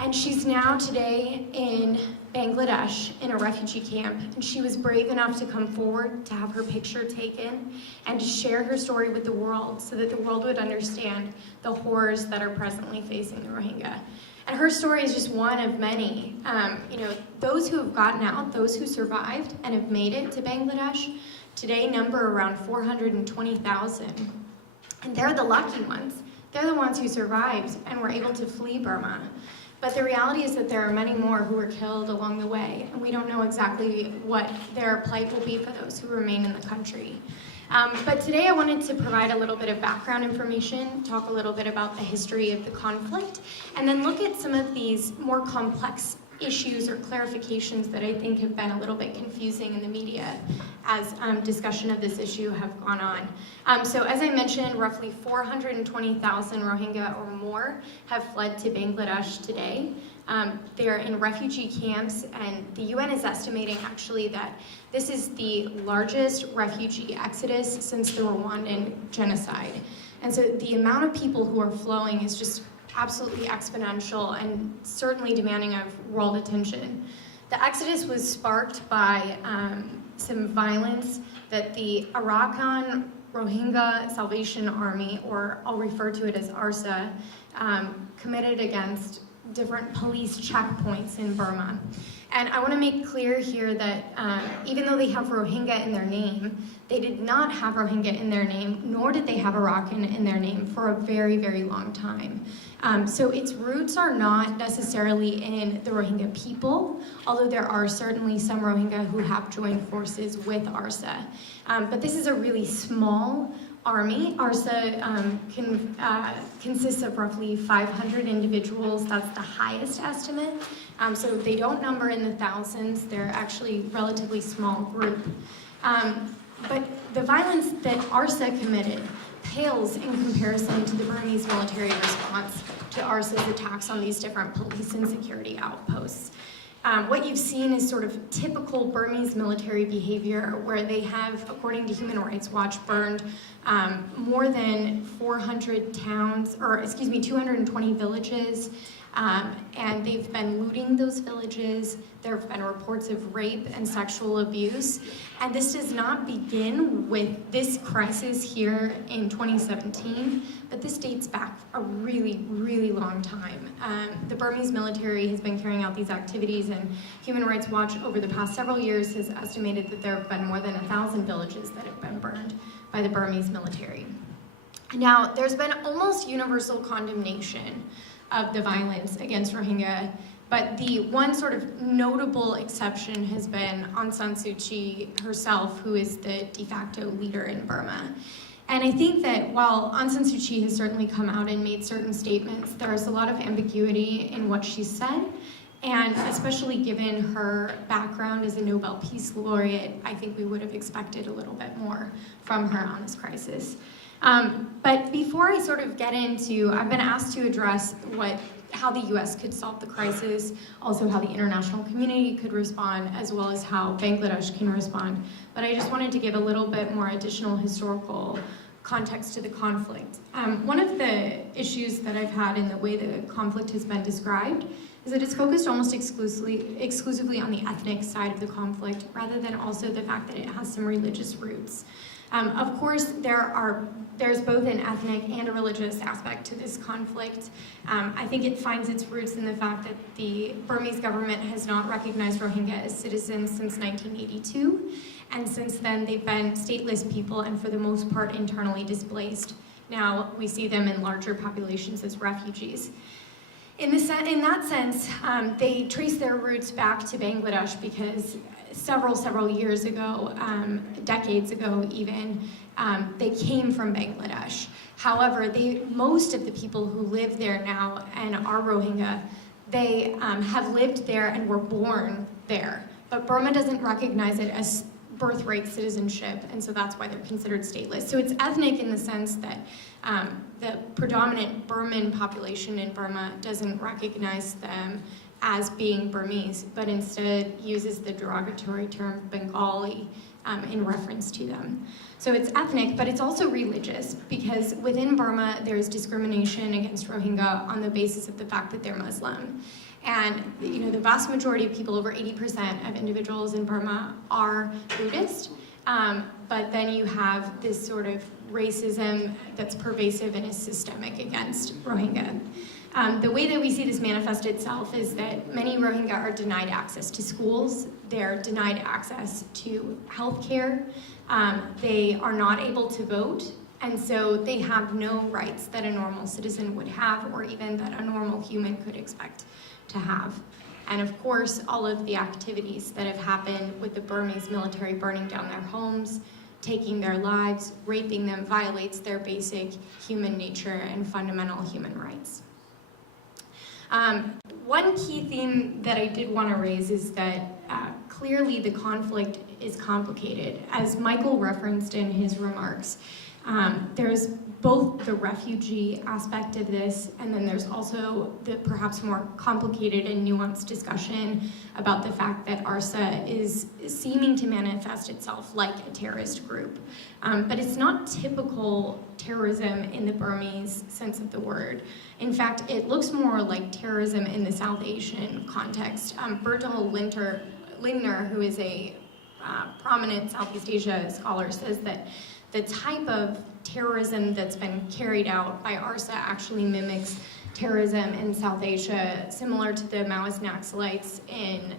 And she's now today in Bangladesh in a refugee camp, and she was brave enough to come forward to have her picture taken and to share her story with the world so that the world would understand the horrors that are presently facing the Rohingya. And her story is just one of many. Those who have gotten out, those who survived and have made it to Bangladesh, today number around 420,000. And they're the lucky ones. They're the ones who survived and were able to flee Burma. But the reality is that there are many more who were killed along the way, and we don't know exactly what their plight will be for those who remain in the country. But today I wanted to provide a little bit of background information, talk a little bit about the history of the conflict, and then look at some of these more complex issues or clarifications that I think have been a little bit confusing in the media as discussion of this issue have gone on. So as I mentioned, roughly 420,000 Rohingya or more have fled to Bangladesh today. They're in refugee camps, and the UN is estimating actually that this is the largest refugee exodus since the Rwandan genocide. And so the amount of people who are flowing is just absolutely exponential and certainly demanding of world attention. The exodus was sparked by some violence that the Arakan Rohingya Salvation Army, or I'll refer to it as ARSA, committed against different police checkpoints in Burma. And I want to make clear here that even though they have Rohingya in their name, they did not have Rohingya in their name, nor did they have Arakan in their name for a very, very long time. So its roots are not necessarily in the Rohingya people, although there are certainly some Rohingya who have joined forces with ARSA. But this is a really small army. ARSA consists of roughly 500 individuals. That's the highest estimate. So they don't number in the thousands. They're actually a relatively small group. But the violence that ARSA committed pales in comparison to the Burmese military response to ARSA's attacks on these different police and security outposts. What you've seen is sort of typical Burmese military behavior, where they have, according to Human Rights Watch, burned more than 400 towns, 220 villages, and they've been looting those villages. There have been reports of rape and sexual abuse, and this does not begin with this crisis here in 2017, but this dates back a really, really long time. The Burmese military has been carrying out these activities, and Human Rights Watch over the past several years has estimated that there have been more than 1,000 villages that have been burned by the Burmese military. Now, there's been almost universal condemnation of the violence against Rohingya, but the one sort of notable exception has been Aung San Suu Kyi herself, who is the de facto leader in Burma. And I think that while Aung San Suu Kyi has certainly come out and made certain statements, there's a lot of ambiguity in what she said, and especially given her background as a Nobel Peace Laureate, I think we would have expected a little bit more from her on this crisis. But before I sort of get into, I've been asked to address how the US could solve the crisis, also how the international community could respond, as well as how Bangladesh can respond. But I just wanted to give a little bit more additional historical context to the conflict. One of the issues that I've had in the way the conflict has been described is that it's focused almost exclusively on the ethnic side of the conflict, rather than also the fact that it has some religious roots. Of course, there's both an ethnic and a religious aspect to this conflict. I think it finds its roots in the fact that the Burmese government has not recognized Rohingya as citizens since 1982, and since then they've been stateless people and for the most part internally displaced. Now we see them in larger populations as refugees. In that sense, they trace their roots back to Bangladesh because several years ago, decades ago even, they came from Bangladesh. However, most of the people who live there now and are Rohingya, they have lived there and were born there. But Burma doesn't recognize it as birthright citizenship, and so that's why they're considered stateless. So it's ethnic in the sense that the predominant Burman population in Burma doesn't recognize them as being Burmese, but instead uses the derogatory term Bengali in reference to them. So it's ethnic, but it's also religious, because within Burma there is discrimination against Rohingya on the basis of the fact that they're Muslim. And the vast majority of people, over 80% of individuals in Burma, are Buddhist. But then you have this sort of racism that's pervasive and is systemic against Rohingya. The way that we see this manifest itself is that many Rohingya are denied access to schools, they're denied access to healthcare, they are not able to vote, and so they have no rights that a normal citizen would have, or even that a normal human could expect to have. And of course, all of the activities that have happened with the Burmese military burning down their homes, taking their lives, raping them, violates their basic human nature and fundamental human rights. One key theme that I did want to raise is that clearly the conflict is complicated. As Michael referenced in his remarks, there's both the refugee aspect of this, and then there's also the perhaps more complicated and nuanced discussion about the fact that ARSA is seeming to manifest itself like a terrorist group. But it's not typical terrorism in the Burmese sense of the word. In fact, it looks more like terrorism in the South Asian context. Bertil Lindner, who is a prominent Southeast Asia scholar, says that the type of terrorism that's been carried out by ARSA actually mimics terrorism in South Asia, similar to the Maoist Naxalites in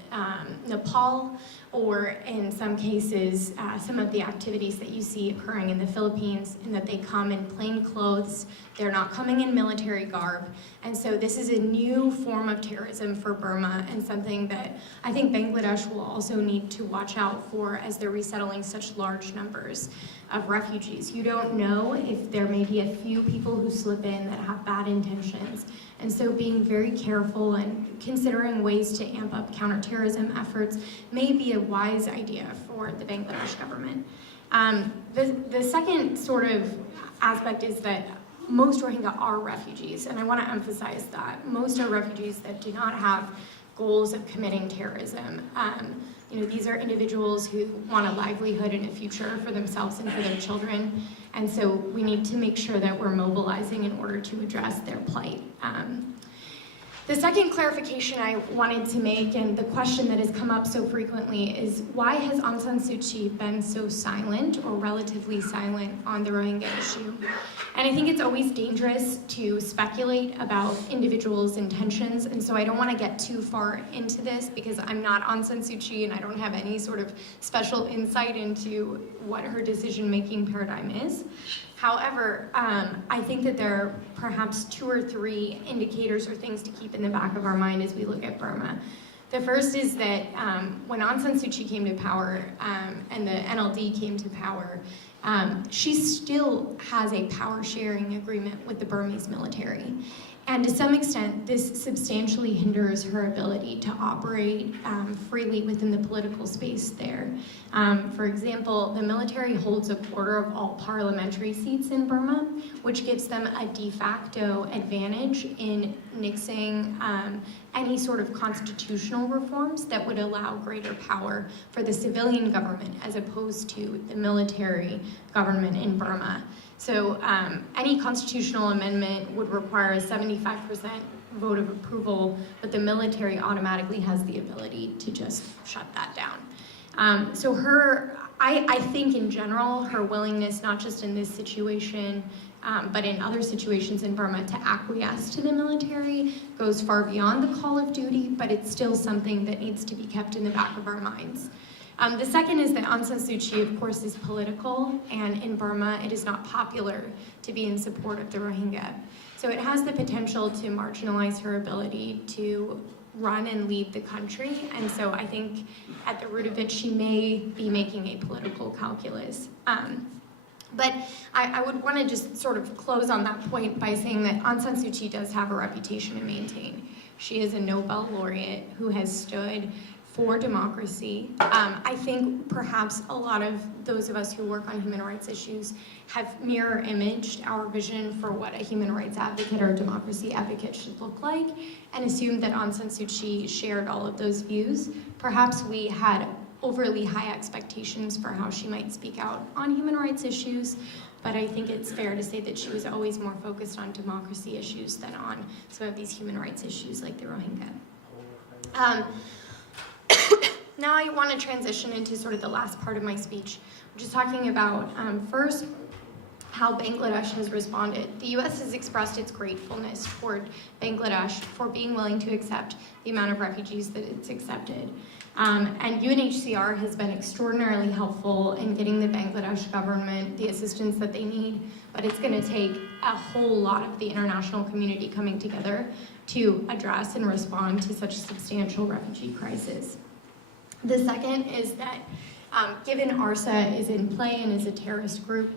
Nepal, or in some cases, some of the activities that you see occurring in the Philippines, in that they come in plain clothes, they're not coming in military garb, and so this is a new form of terrorism for Burma, and something that I think Bangladesh will also need to watch out for as they're resettling such large numbers of refugees. You don't know if there may be a few people who slip in that have bad intentions, and so being very careful and considering ways to amp up counterterrorism efforts may be a wise idea for the Bangladesh government. The second sort of aspect is that most Rohingya are refugees, and I want to emphasize that. Most are refugees that do not have goals of committing terrorism. These are individuals who want a livelihood and a future for themselves and for their children, and so we need to make sure that we're mobilizing in order to address their plight. The second clarification I wanted to make, and the question that has come up so frequently, is why has Aung San Suu Kyi been so silent, or relatively silent, on the Rohingya issue? And I think it's always dangerous to speculate about individuals' intentions, and so I don't want to get too far into this because I'm not Aung San Suu Kyi and I don't have any sort of special insight into what her decision-making paradigm is. However, I think that there are perhaps 2 or 3 indicators or things to keep in the back of our mind as we look at Burma. The first is that when Aung San Suu Kyi came to power and the NLD came to power, she still has a power-sharing agreement with the Burmese military. And to some extent, this substantially hinders her ability to operate freely within the political space there. For example, the military holds a quarter of all parliamentary seats in Burma, which gives them a de facto advantage in nixing any sort of constitutional reforms that would allow greater power for the civilian government as opposed to the military government in Burma. So any constitutional amendment would require a 75% vote of approval, but the military automatically has the ability to just shut that down. So I think in general, her willingness, not just in this situation, but in other situations in Burma, to acquiesce to the military goes far beyond the call of duty, but it's still something that needs to be kept in the back of our minds. The second is that Aung San Suu Kyi, of course, is political, and in Burma, it is not popular to be in support of the Rohingya. So it has the potential to marginalize her ability to run and lead the country, and so I think at the root of it, she may be making a political calculus. But I would want to just sort of close on that point by saying that Aung San Suu Kyi does have a reputation to maintain. She is a Nobel laureate who has stood for democracy. I think perhaps a lot of those of us who work on human rights issues have mirror imaged our vision for what a human rights advocate or a democracy advocate should look like, and assumed that Aung San Suu Kyi shared all of those views. Perhaps we had overly high expectations for how she might speak out on human rights issues, but I think it's fair to say that she was always more focused on democracy issues than on some of these human rights issues like the Rohingya. Now I want to transition into sort of the last part of my speech, which is talking about, first, how Bangladesh has responded. The U.S. has expressed its gratefulness toward Bangladesh for being willing to accept the amount of refugees that it's accepted. And UNHCR has been extraordinarily helpful in getting the Bangladesh government the assistance that they need, but it's going to take a whole lot of the international community coming together to address and respond to such a substantial refugee crisis. The second is that given ARSA is in play and is a terrorist group,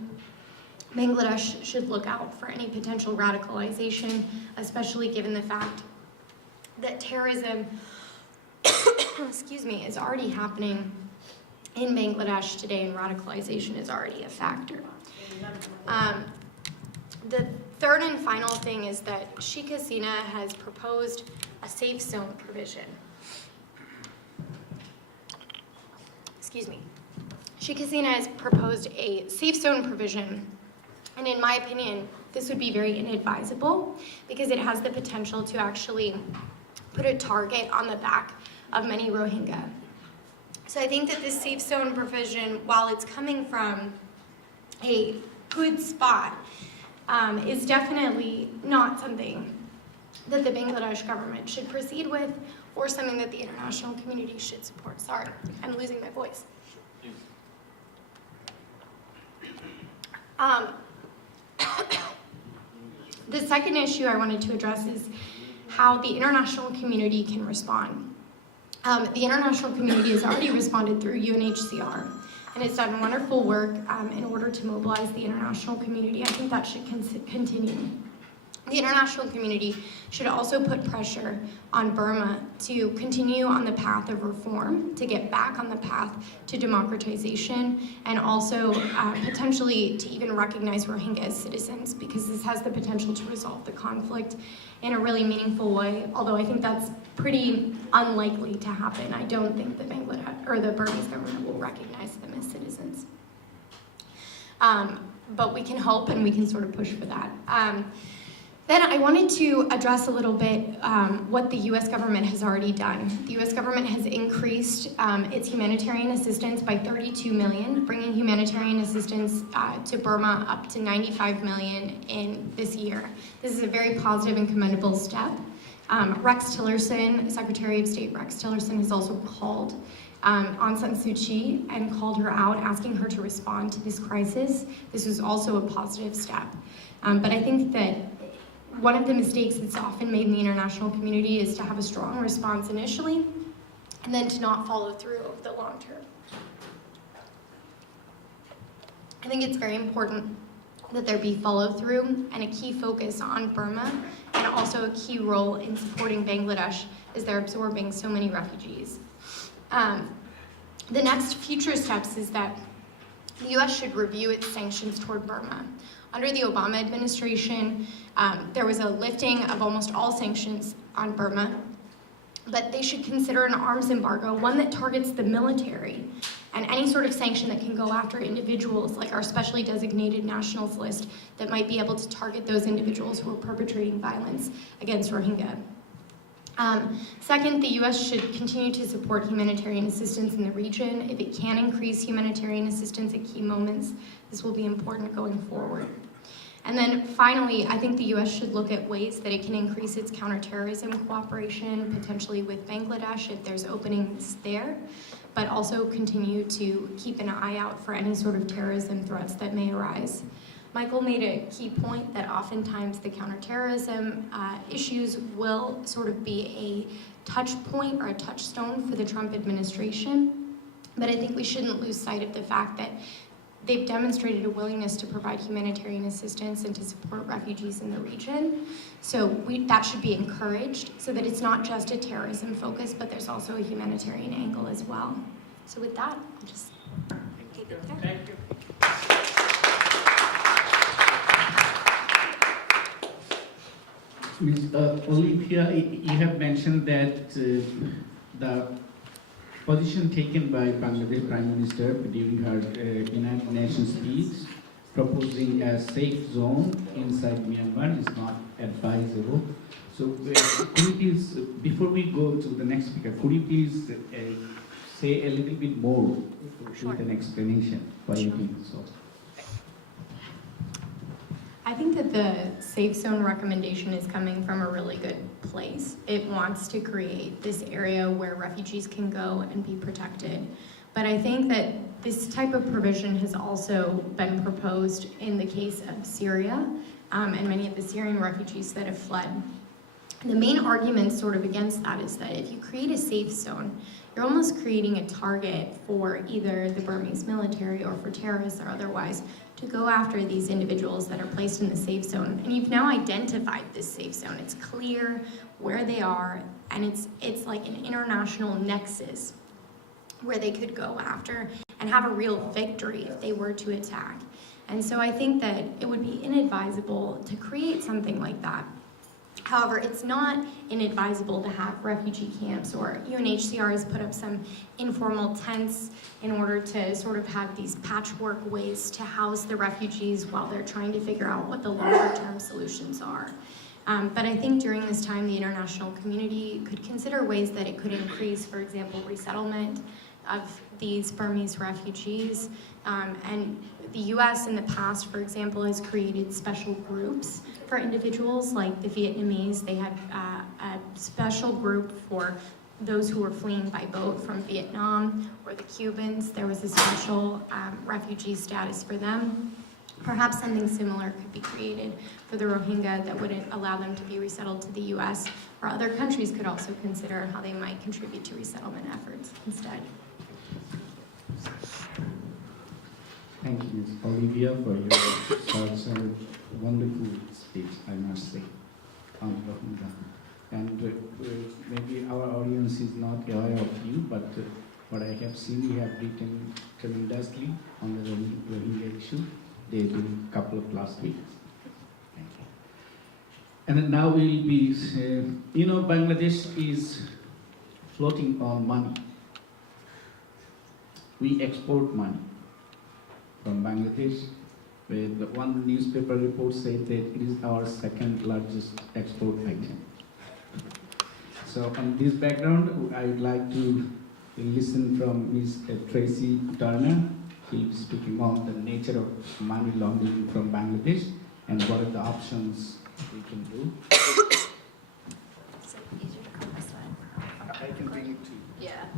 Bangladesh should look out for any potential radicalization, especially given the fact that terrorism is already happening in Bangladesh today, and radicalization is already a factor. The third and final thing is that Sheikh Hasina has proposed a safe zone provision. Sheikh Hasina has proposed a safe zone provision, and in my opinion, this would be very inadvisable because it has the potential to actually put a target on the back of many Rohingya. So I think that this safe zone provision, while it's coming from a good spot, is definitely not something that the Bangladesh government should proceed with or something that the international community should support. Sorry, I'm losing my voice. The second issue I wanted to address is how the international community can respond. The international community has already responded through UNHCR, and it's done wonderful work in order to mobilize the international community. I think that should continue. The international community should also put pressure on Burma to continue on the path of reform, to get back on the path to democratization, and also potentially to even recognize Rohingya as citizens, because this has the potential to resolve the conflict in a really meaningful way, although I think that's pretty unlikely to happen. I don't think the Bangladesh or the Burmese government will recognize them as citizens. But we can hope and we can sort of push for that. Then I wanted to address a little bit what the U.S. government has already done. The U.S. government has increased its humanitarian assistance by $32 million, bringing humanitarian assistance to Burma up to $95 million in this year. This is a very positive and commendable step. Rex Tillerson, Secretary of State Rex Tillerson, has also called Aung San Suu Kyi and called her out, asking her to respond to this crisis. This was also a positive step. But I think that one of the mistakes that's often made in the international community is to have a strong response initially and then to not follow through over the long term. I think it's very important that there be follow through and a key focus on Burma, and also a key role in supporting Bangladesh as they're absorbing so many refugees. The next future steps is that the U.S. should review its sanctions toward Burma. Under the Obama administration, there was a lifting of almost all sanctions on Burma, but they should consider an arms embargo, one that targets the military, and any sort of sanction that can go after individuals, like our specially designated nationals list, that might be able to target those individuals who are perpetrating violence against Rohingya. Second, the U.S. should continue to support humanitarian assistance in the region. If it can increase humanitarian assistance at key moments, this will be important going forward. And then finally, I think the U.S. should look at ways that it can increase its counterterrorism cooperation, potentially with Bangladesh if there's openings there, but also continue to keep an eye out for any sort of terrorism threats that may arise. Michael made a key point that oftentimes the counterterrorism issues will sort of be a touch point or a touchstone for the Trump administration, but I think we shouldn't lose sight of the fact that they've demonstrated a willingness to provide humanitarian assistance and to support refugees in the region. So that should be encouraged so that it's not just a terrorism focus, but there's also a humanitarian angle as well. So with that, I'll just keep it there. Thank you. Ms. Olivia, you have mentioned that the position taken by Bangladesh Prime Minister during her United Nations speech proposing a safe zone inside Myanmar is not advisable. So could you please, before we go to the next speaker, could you please say a little bit more with an explanation why you think so? I think that the safe zone recommendation is coming from a really good place. It wants to create this area where refugees can go and be protected. But I think that this type of provision has also been proposed in the case of Syria and many of the Syrian refugees that have fled. The main argument sort of against that is that if you create a safe zone, you're almost creating a target for either the Burmese military or for terrorists or otherwise to go after these individuals that are placed in the safe zone. And you've now identified this safe zone. It's clear where they are, and it's like an international nexus where they could go after and have a real victory if they were to attack. And so I think that it would be inadvisable to create something like that. However, it's not inadvisable to have refugee camps, or UNHCR has put up some informal tents in order to sort of have these patchwork ways to house the refugees while they're trying to figure out what the longer-term solutions are. But I think during this time, the international community could consider ways that it could increase, for example, resettlement of these Burmese refugees. And the US in the past, for example, has created special groups for individuals, like the Vietnamese. They had a special group for those who were fleeing by boat from Vietnam, or the Cubans. There was a special refugee status for them. Perhaps something similar could be created for the Rohingya that would allow them to be resettled to the US, or other countries could also consider how they might contribute to resettlement efforts instead. Thank you, Ms. Olivia, for your such a wonderful speech, I must say, on Rohingya. And maybe our audience is not aware of you, but what I have seen, you have written tremendously on the Rohingya issue. They did a couple of last week. Thank you. And then now we'll be, Bangladesh is floating on money. We export money from Bangladesh, where the one newspaper report said that it is our second largest export item. So on this background, I would like to listen from Ms. Tracy Turner. She'll be speaking on the nature of money laundering from Bangladesh and what are the options we can do. Is it easier to come this way? I can bring it to you. Yeah.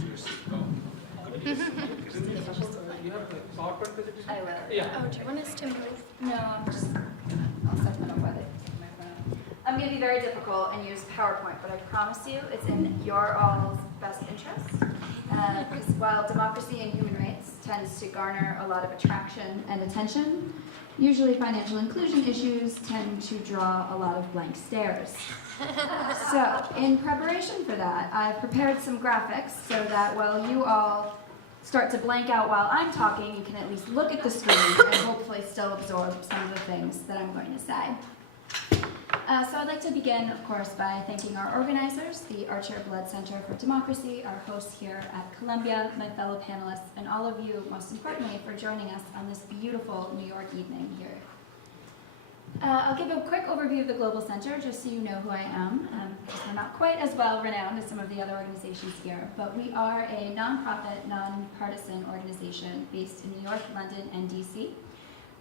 You have a PowerPoint presentation? I will. Yeah. Oh, do you want us to move? No, I'll set that up with it. My phone. I'm going to be very difficult and use PowerPoint, but I promise you it's in your all's best interest. Because while democracy and human rights tends to garner a lot of attraction and attention, usually financial inclusion issues tend to draw a lot of blank stares. So, in preparation for that, I've prepared some graphics so that while you all start to blank out while I'm talking, you can at least look at the screen and hopefully still absorb some of the things that I'm going to say. So I'd like to begin, of course, by thanking our organizers, the Archer Blood Center for Democracy, our hosts here at Columbia, my fellow panelists, and all of you, most importantly, for joining us on this beautiful New York evening here. I'll give a quick overview of the Global Center, just so you know who I am, because we're not quite as well renowned as some of the other organizations here, but we are a nonprofit, nonpartisan organization based in New York, London, and DC.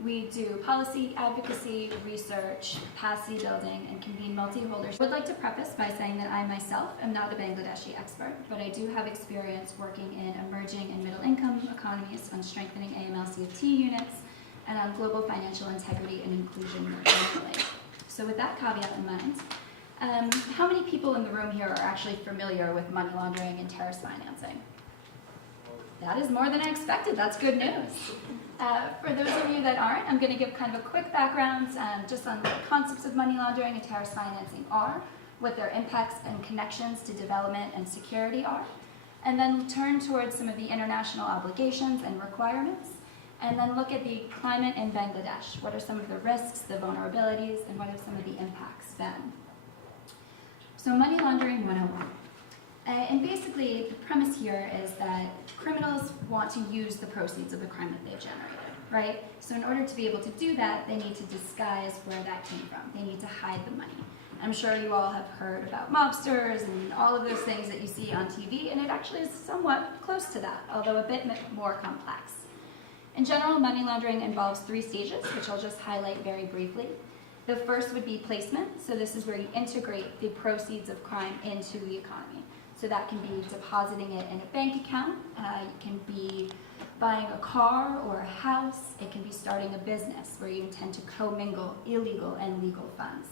We do policy, advocacy, research, capacity building, and convene multi-holders. I would like to preface by saying that I myself am not a Bangladeshi expert, but I do have experience working in emerging and middle-income economies on strengthening AML-CFT units and on global financial integrity and inclusion more generally. So with that caveat in mind, how many people in the room here are actually familiar with money laundering and terrorist financing? That is more than I expected. That's good news. For those of you that aren't, I'm going to give kind of a quick background just on what concepts of money laundering and terrorist financing are, what their impacts and connections to development and security are, and then turn towards some of the international obligations and requirements, and then look at the climate in Bangladesh. What are some of the risks, the vulnerabilities, and what have some of the impacts been? So Money Laundering 101. And basically, the premise here is that criminals want to use the proceeds of the crime that they've generated, right? So in order to be able to do that, they need to disguise where that came from. They need to hide the money. I'm sure you all have heard about mobsters and all of those things that you see on TV, and it actually is somewhat close to that, although a bit more complex. In general, money laundering involves 3 stages, which I'll just highlight very briefly. The first would be placement. So this is where you integrate the proceeds of crime into the economy. So that can be depositing it in a bank account, it can be buying a car or a house, it can be starting a business where you intend to commingle illegal and legal funds.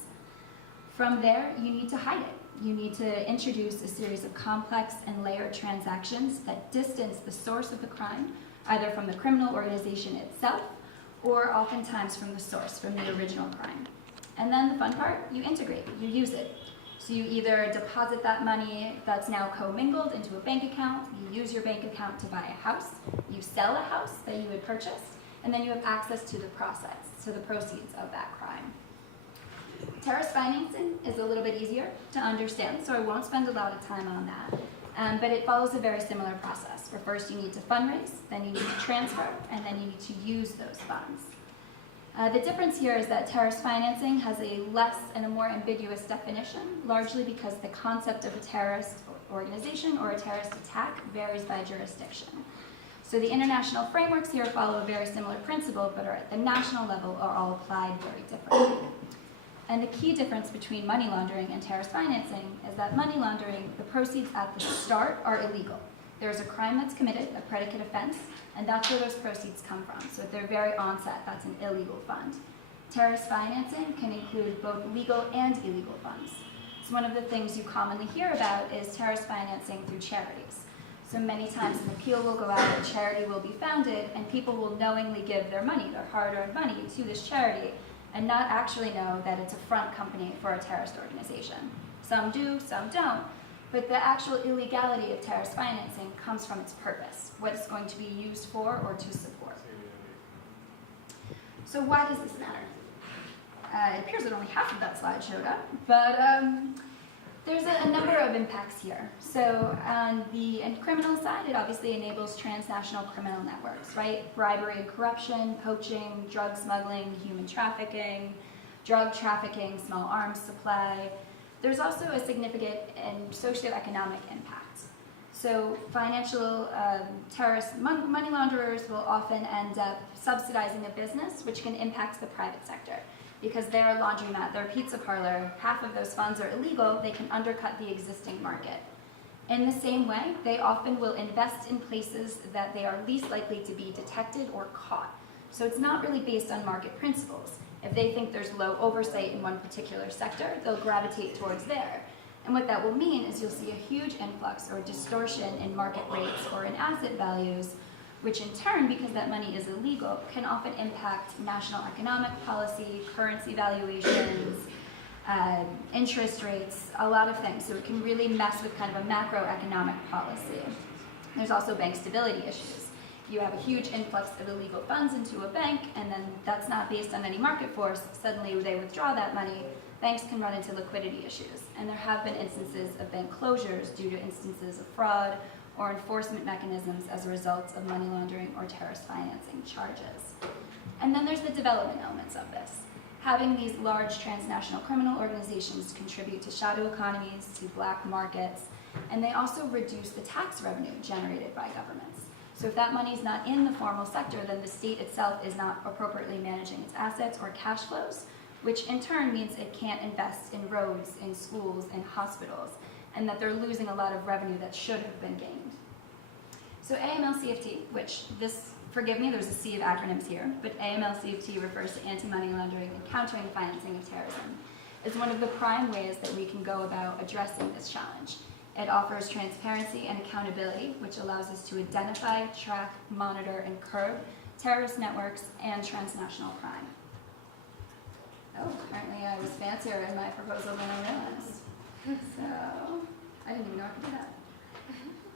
From there, you need to hide it. You need to introduce a series of complex and layered transactions that distance the source of the crime, either from the criminal organization itself, or oftentimes from the source, from the original crime. And then the fun part, you integrate, you use it. So you either deposit that money that's now commingled into a bank account, you use your bank account to buy a house, you sell a house that you had purchased, and then you have access to the process, to the proceeds of that crime. Terrorist financing is a little bit easier to understand, so I won't spend a lot of time on that. But it follows a very similar process, where first you need to fundraise, then you need to transfer, and then you need to use those funds. The difference here is that terrorist financing has a less and a more ambiguous definition, largely because the concept of a terrorist organization or a terrorist attack varies by jurisdiction. So the international frameworks here follow a very similar principle, but are at the national level are all applied very differently. And the key difference between money laundering and terrorist financing is that money laundering, the proceeds at the start are illegal. There's a crime that's committed, a predicate offense, and that's where those proceeds come from. So at their very onset, that's an illegal fund. Terrorist financing can include both legal and illegal funds. So one of the things you commonly hear about is terrorist financing through charities. So many times an appeal will go out, a charity will be founded, and people will knowingly give their money, their hard-earned money, to this charity, and not actually know that it's a front company for a terrorist organization. Some do, some don't. But the actual illegality of terrorist financing comes from its purpose, what it's going to be used for or to support. So why does this matter? It appears that only half of that slide showed up, but there's a number of impacts here. So on the criminal side, it obviously enables transnational criminal networks, right? Bribery and corruption, poaching, drug smuggling, human trafficking, drug trafficking, small arms supply. There's also a significant and socioeconomic impact. So financial terrorist money launderers will often end up subsidizing a business, which can impact the private sector. Because their laundromat, their pizza parlor, half of those funds are illegal, they can undercut the existing market. In the same way, they often will invest in places that they are least likely to be detected or caught. So it's not really based on market principles. If they think there's low oversight in one particular sector, they'll gravitate towards there. And what that will mean is you'll see a huge influx or distortion in market rates or in asset values, which in turn, because that money is illegal, can often impact national economic policy, currency valuations, interest rates, a lot of things. So it can really mess with kind of a macroeconomic policy. There's also bank stability issues. You have a huge influx of illegal funds into a bank, and then that's not based on any market force. Suddenly they withdraw that money, banks can run into liquidity issues. And there have been instances of bank closures due to instances of fraud or enforcement mechanisms as a result of money laundering or terrorist financing charges. And then there's the development elements of this. Having these large transnational criminal organizations contribute to shadow economies, to black markets, and they also reduce the tax revenue generated by governments. So if that money is not in the formal sector, then the state itself is not appropriately managing its assets or cash flows, which in turn means it can't invest in roads, in schools, in hospitals, and that they're losing a lot of revenue that should have been gained. So AML-CFT, which forgive me, there's a sea of acronyms here, but AML-CFT refers to anti-money laundering and countering the financing of terrorism. It's one of the prime ways that we can go about addressing this challenge. It offers transparency and accountability, which allows us to identify, track, monitor, and curb terrorist networks and transnational crime. Oh, apparently I was fancier in my proposal than I realized. So, I didn't even know I could do that.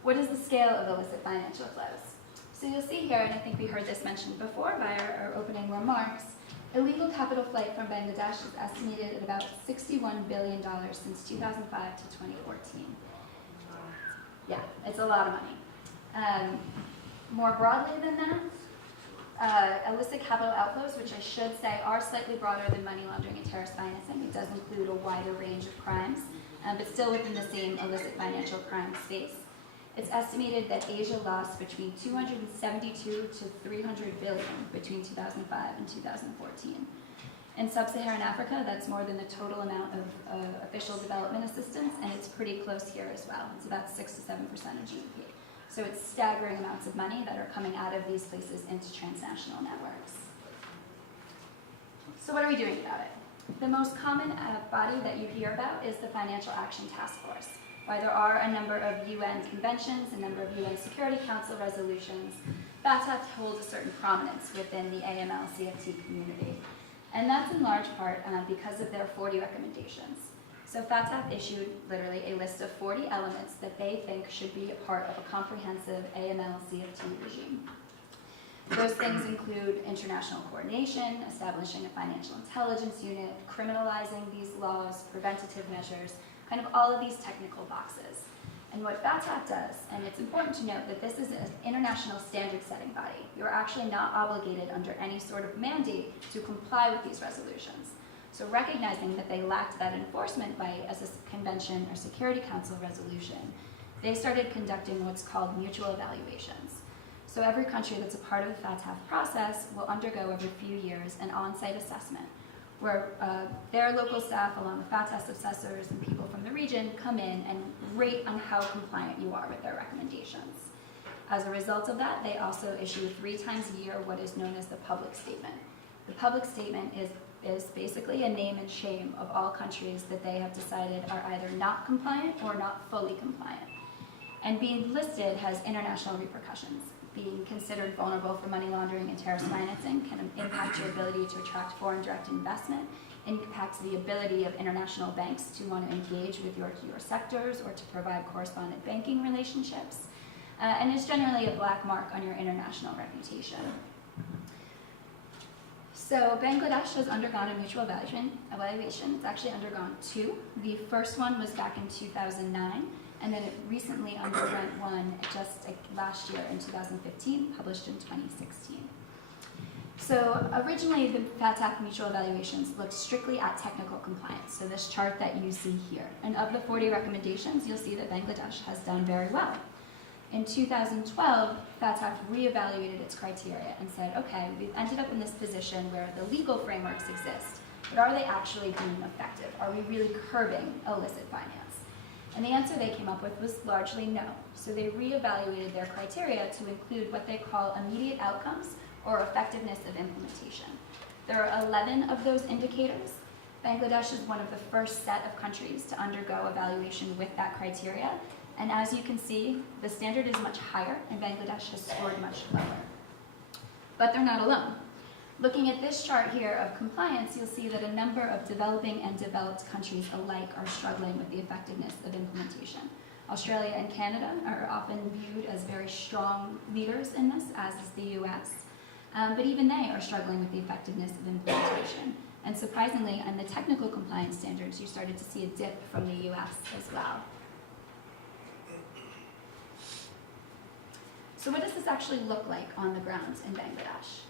What is the scale of illicit financial flows? So you'll see here, and I think we heard this mentioned before by our opening remarks, illegal capital flight from Bangladesh is estimated at about $61 billion since 2005 to 2014. Yeah, it's a lot of money. More broadly than that, illicit capital outflows, which I should say are slightly broader than money laundering and terrorist financing. It does include a wider range of crimes, but still within the same illicit financial crime space. It's estimated that Asia lost between 272 to 300 billion between 2005 and 2014. In sub-Saharan Africa, that's more than the total amount of official development assistance, and it's pretty close here as well. It's about 6 to 7% of GDP. So it's staggering amounts of money that are coming out of these places into transnational networks. So what are we doing about it? The most common body that you hear about is the Financial Action Task Force. While there are a number of UN conventions, a number of UN Security Council resolutions, FATF holds a certain prominence within the AML-CFT community. And that's in large part because of their 40 recommendations. So FATF issued literally a list of 40 elements that they think should be a part of a comprehensive AML-CFT regime. Those things include international coordination, establishing a financial intelligence unit, criminalizing these laws, preventative measures, kind of all of these technical boxes. And what FATF does, and it's important to note that this is an international standard-setting body. You're actually not obligated under any sort of mandate to comply with these resolutions. So recognizing that they lacked that enforcement by as a convention or Security Council resolution, they started conducting what's called mutual evaluations. So every country that's a part of the FATF process will undergo every few years an on-site assessment where their local staff, along with FATF assessors and people from the region, come in and rate on how compliant you are with their recommendations. As a result of that, they also issue 3 times a year what is known as the public statement. The public statement is basically a name and shame of all countries that they have decided are either not compliant or not fully compliant. And being listed has international repercussions. Being considered vulnerable for money laundering and terrorist financing can impact your ability to attract foreign direct investment, impacts the ability of international banks to want to engage with your sectors or to provide correspondent banking relationships, and is generally a black mark on your international reputation. So Bangladesh has undergone a mutual evaluation. It's actually undergone 2. The first one was back in 2009. And then it recently underwent one just last year in 2015, published in 2016. So originally the FATF mutual evaluations looked strictly at technical compliance, so this chart that you see here. And of the 40 recommendations, you'll see that Bangladesh has done very well. In 2012, FATF reevaluated its criteria and said, okay, we've ended up in this position where the legal frameworks exist, but are they actually being effective? Are we really curbing illicit finance? And the answer they came up with was largely no. So they reevaluated their criteria to include what they call immediate outcomes or effectiveness of implementation. There are 11 of those indicators. Bangladesh is one of the first set of countries to undergo evaluation with that criteria. And as you can see, the standard is much higher and Bangladesh has scored much lower. But they're not alone. Looking at this chart here of compliance, you'll see that a number of developing and developed countries alike are struggling with the effectiveness of implementation. Australia and Canada are often viewed as very strong leaders in this, as is the US. But even they are struggling with the effectiveness of implementation. And surprisingly, on the technical compliance standards, you started to see a dip from the US as well. So what does this actually look like on the ground in Bangladesh?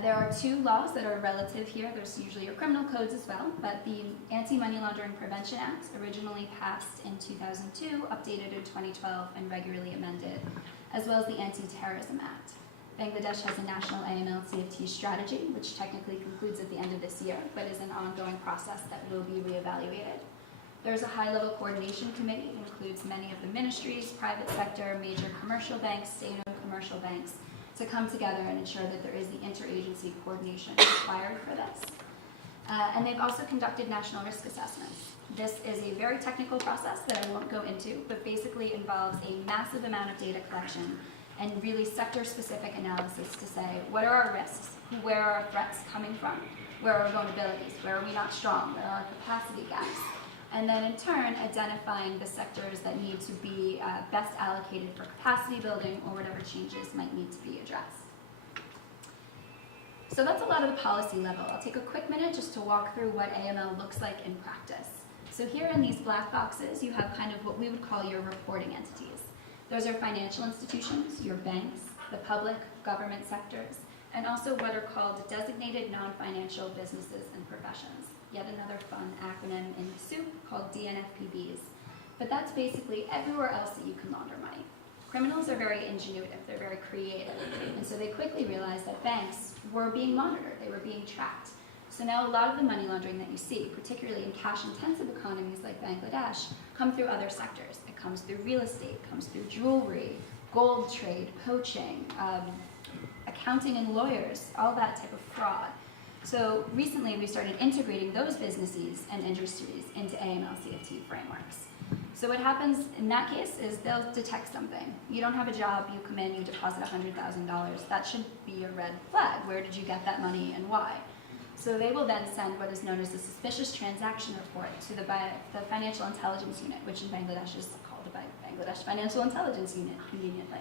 There are 2 laws that are relative here. There's usually your criminal codes as well, but the Anti-Money Laundering Prevention Act, originally passed in 2002, updated in 2012, and regularly amended, as well as the Anti-Terrorism Act. Bangladesh has a national AML-CFT strategy, which technically concludes at the end of this year, but is an ongoing process that will be reevaluated. There's a high-level coordination committee. It includes many of the ministries, private sector, major commercial banks, state-owned commercial banks, to come together and ensure that there is the interagency coordination required for this. And they've also conducted national risk assessments. This is a very technical process that I won't go into, but basically involves a massive amount of data collection and really sector-specific analysis to say, what are our risks? Where are our threats coming from? Where are our vulnerabilities? Where are we not strong? Where are our capacity gaps? And then in turn, identifying the sectors that need to be best allocated for capacity building or whatever changes might need to be addressed. So that's a lot of the policy level. I'll take a quick minute just to walk through what AML looks like in practice. So here in these black boxes, you have kind of what we would call your reporting entities. Those are financial institutions, your banks, the public, government sectors, and also what are called designated non-financial businesses and professions. Yet another fun acronym in the soup called DNFPBs. But that's basically everywhere else that you can launder money. Criminals are very ingenuitive, they're very creative, and so they quickly realized that banks were being monitored, they were being tracked. So now a lot of the money laundering that you see, particularly in cash-intensive economies like Bangladesh, come through other sectors. It comes through real estate, comes through jewelry, gold trade, poaching, accounting and lawyers, all that type of fraud. So recently we started integrating those businesses and industries into AML-CFT frameworks. So what happens in that case is they'll detect something. You don't have a job, you come in, you deposit $100,000. That should be a red flag. Where did you get that money and why? So they will then send what is known as the suspicious transaction report to the Financial Intelligence Unit, which in Bangladesh is called the Bangladesh Financial Intelligence Unit, conveniently.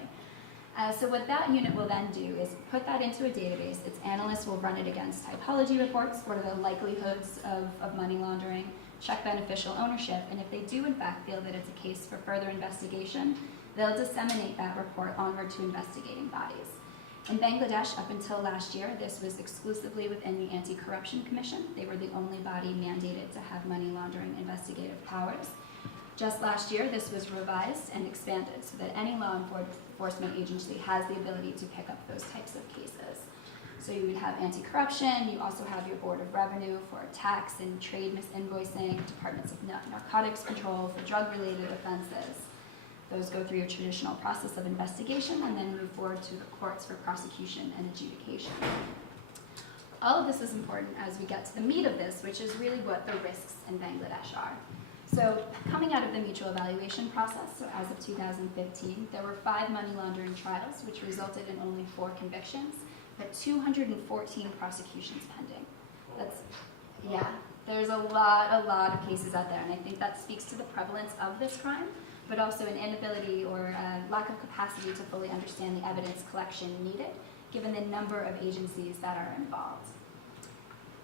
So what that unit will then do is put that into a database. Its analysts will run it against typology reports, what are the likelihoods of money laundering, check beneficial ownership, and if they do in fact feel that it's a case for further investigation, they'll disseminate that report onward to investigating bodies. In Bangladesh, up until last year, this was exclusively within the Anti-Corruption Commission. They were the only body mandated to have money laundering investigative powers. Just last year, this was revised and expanded so that any law enforcement agency has the ability to pick up those types of cases. So you would have anti-corruption, you also have your Board of Revenue for tax and trade misinvoicing, departments of narcotics control for drug-related offenses. Those go through your traditional process of investigation and then move forward to the courts for prosecution and adjudication. All of this is important as we get to the meat of this, which is really what the risks in Bangladesh are. So coming out of the mutual evaluation process, so as of 2015, there were 5 money laundering trials, which resulted in only 4 convictions, but 214 prosecutions pending. That's, yeah, there's a lot of cases out there, and I think that speaks to the prevalence of this crime, but also an inability or lack of capacity to fully understand the evidence collection needed, given the number of agencies that are involved.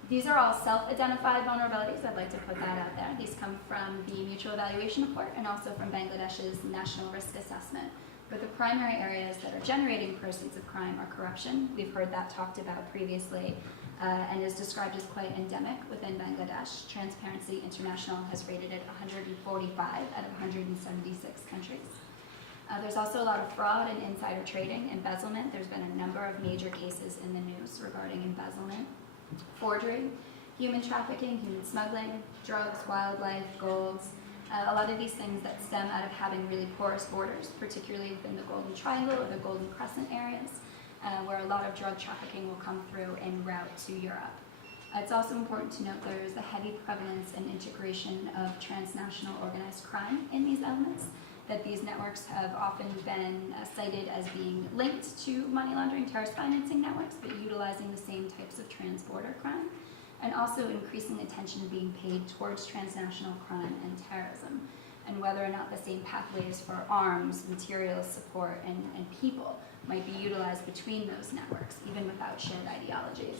These are all self-identified vulnerabilities. I'd like to put that out there. These come from the mutual evaluation report and also from Bangladesh's National Risk Assessment. But the primary areas that are generating proceeds of crime are corruption. We've heard that talked about previously and is described as quite endemic within Bangladesh. Transparency International has rated it 145 out of 176 countries. There's also a lot of fraud and insider trading, embezzlement. There's been a number of major cases in the news regarding embezzlement, forgery, human trafficking, human smuggling, drugs, wildlife, golds. A lot of these things that stem out of having really porous borders, particularly within the Golden Triangle or the Golden Crescent areas, where a lot of drug trafficking will come through en route to Europe. It's also important to note there is a heavy prevalence and integration of transnational organized crime in these elements, that these networks have often been cited as being linked to money laundering, terrorist financing networks, but utilizing the same types of trans-border crime, and also increasing attention being paid towards transnational crime and terrorism, and whether or not the same pathways for arms, materials, support, and people might be utilized between those networks, even without shared ideologies.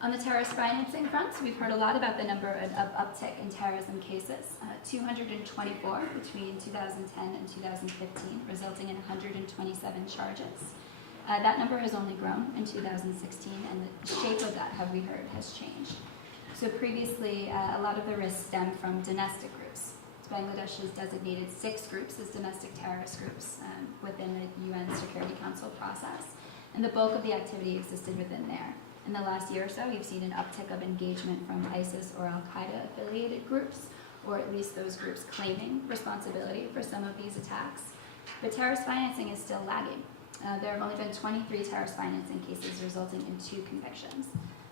On the terrorist financing front, we've heard a lot about the number of uptick in terrorism cases, 224 between 2010 and 2015, resulting in 127 charges. That number has only grown in 2016, and the shape of that, have we heard, has changed. So previously, a lot of the risks stem from domestic groups. Bangladesh has designated 6 groups as domestic terrorist groups within the UN Security Council process, and the bulk of the activity existed within there. In the last year or so, you've seen an uptick of engagement from ISIS or Al-Qaeda affiliated groups, or at least those groups claiming responsibility for some of these attacks. But terrorist financing is still lagging. There have only been 23 terrorist financing cases resulting in 2 convictions.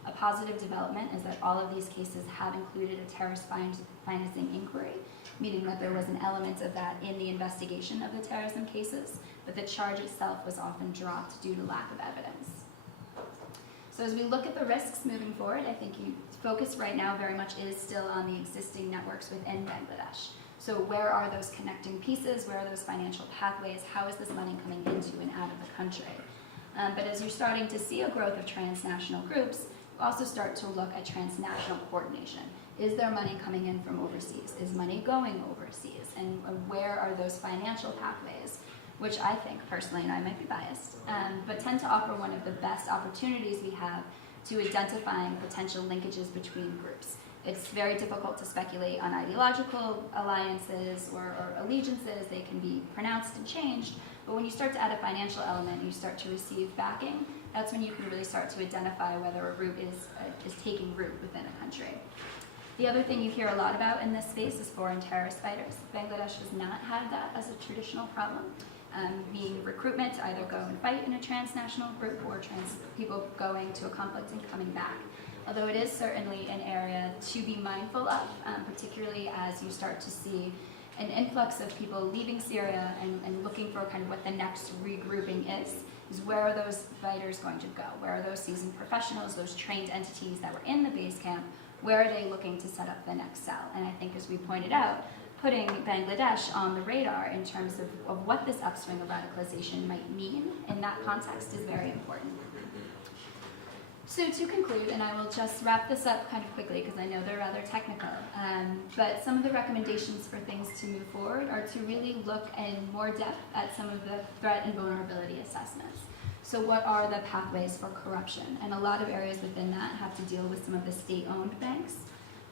A positive development is that all of these cases have included a terrorist financing inquiry, meaning that there was an element of that in the investigation of the terrorism cases, but the charge itself was often dropped due to lack of evidence. So as we look at the risks moving forward, I think focus right now very much is still on the existing networks within Bangladesh. So where are those connecting pieces? Where are those financial pathways? How is this money coming into and out of the country? But as you're starting to see a growth of transnational groups, you also start to look at transnational coordination. Is there money coming in from overseas? Is money going overseas? And where are those financial pathways which I think personally, and I might be biased, but tend to offer one of the best opportunities we have to identifying potential linkages between groups. It's very difficult to speculate on ideological alliances or allegiances. They can be pronounced and changed, but when you start to add a financial element and you start to receive backing, that's when you can really start to identify whether a group is taking root within a country. The other thing you hear a lot about in this space is foreign terrorist fighters. Bangladesh has not had that as a traditional problem, being recruitment to either go and fight in a transnational group or people going to a conflict and coming back. Although it is certainly an area to be mindful of, particularly as you start to see an influx of people leaving Syria and looking for kind of what the next regrouping is where are those fighters going to go? Where are those seasoned professionals, those trained entities that were in the base camp, where are they looking to set up the next cell? And I think as we pointed out, putting Bangladesh on the radar in terms of what this upswing of radicalization might mean in that context is very important. So to conclude, and I will just wrap this up kind of quickly because I know they're rather technical, but some of the recommendations for things to move forward are to really look in more depth at some of the threat and vulnerability assessments. So what are the pathways for corruption? And a lot of areas within that have to deal with some of the state-owned banks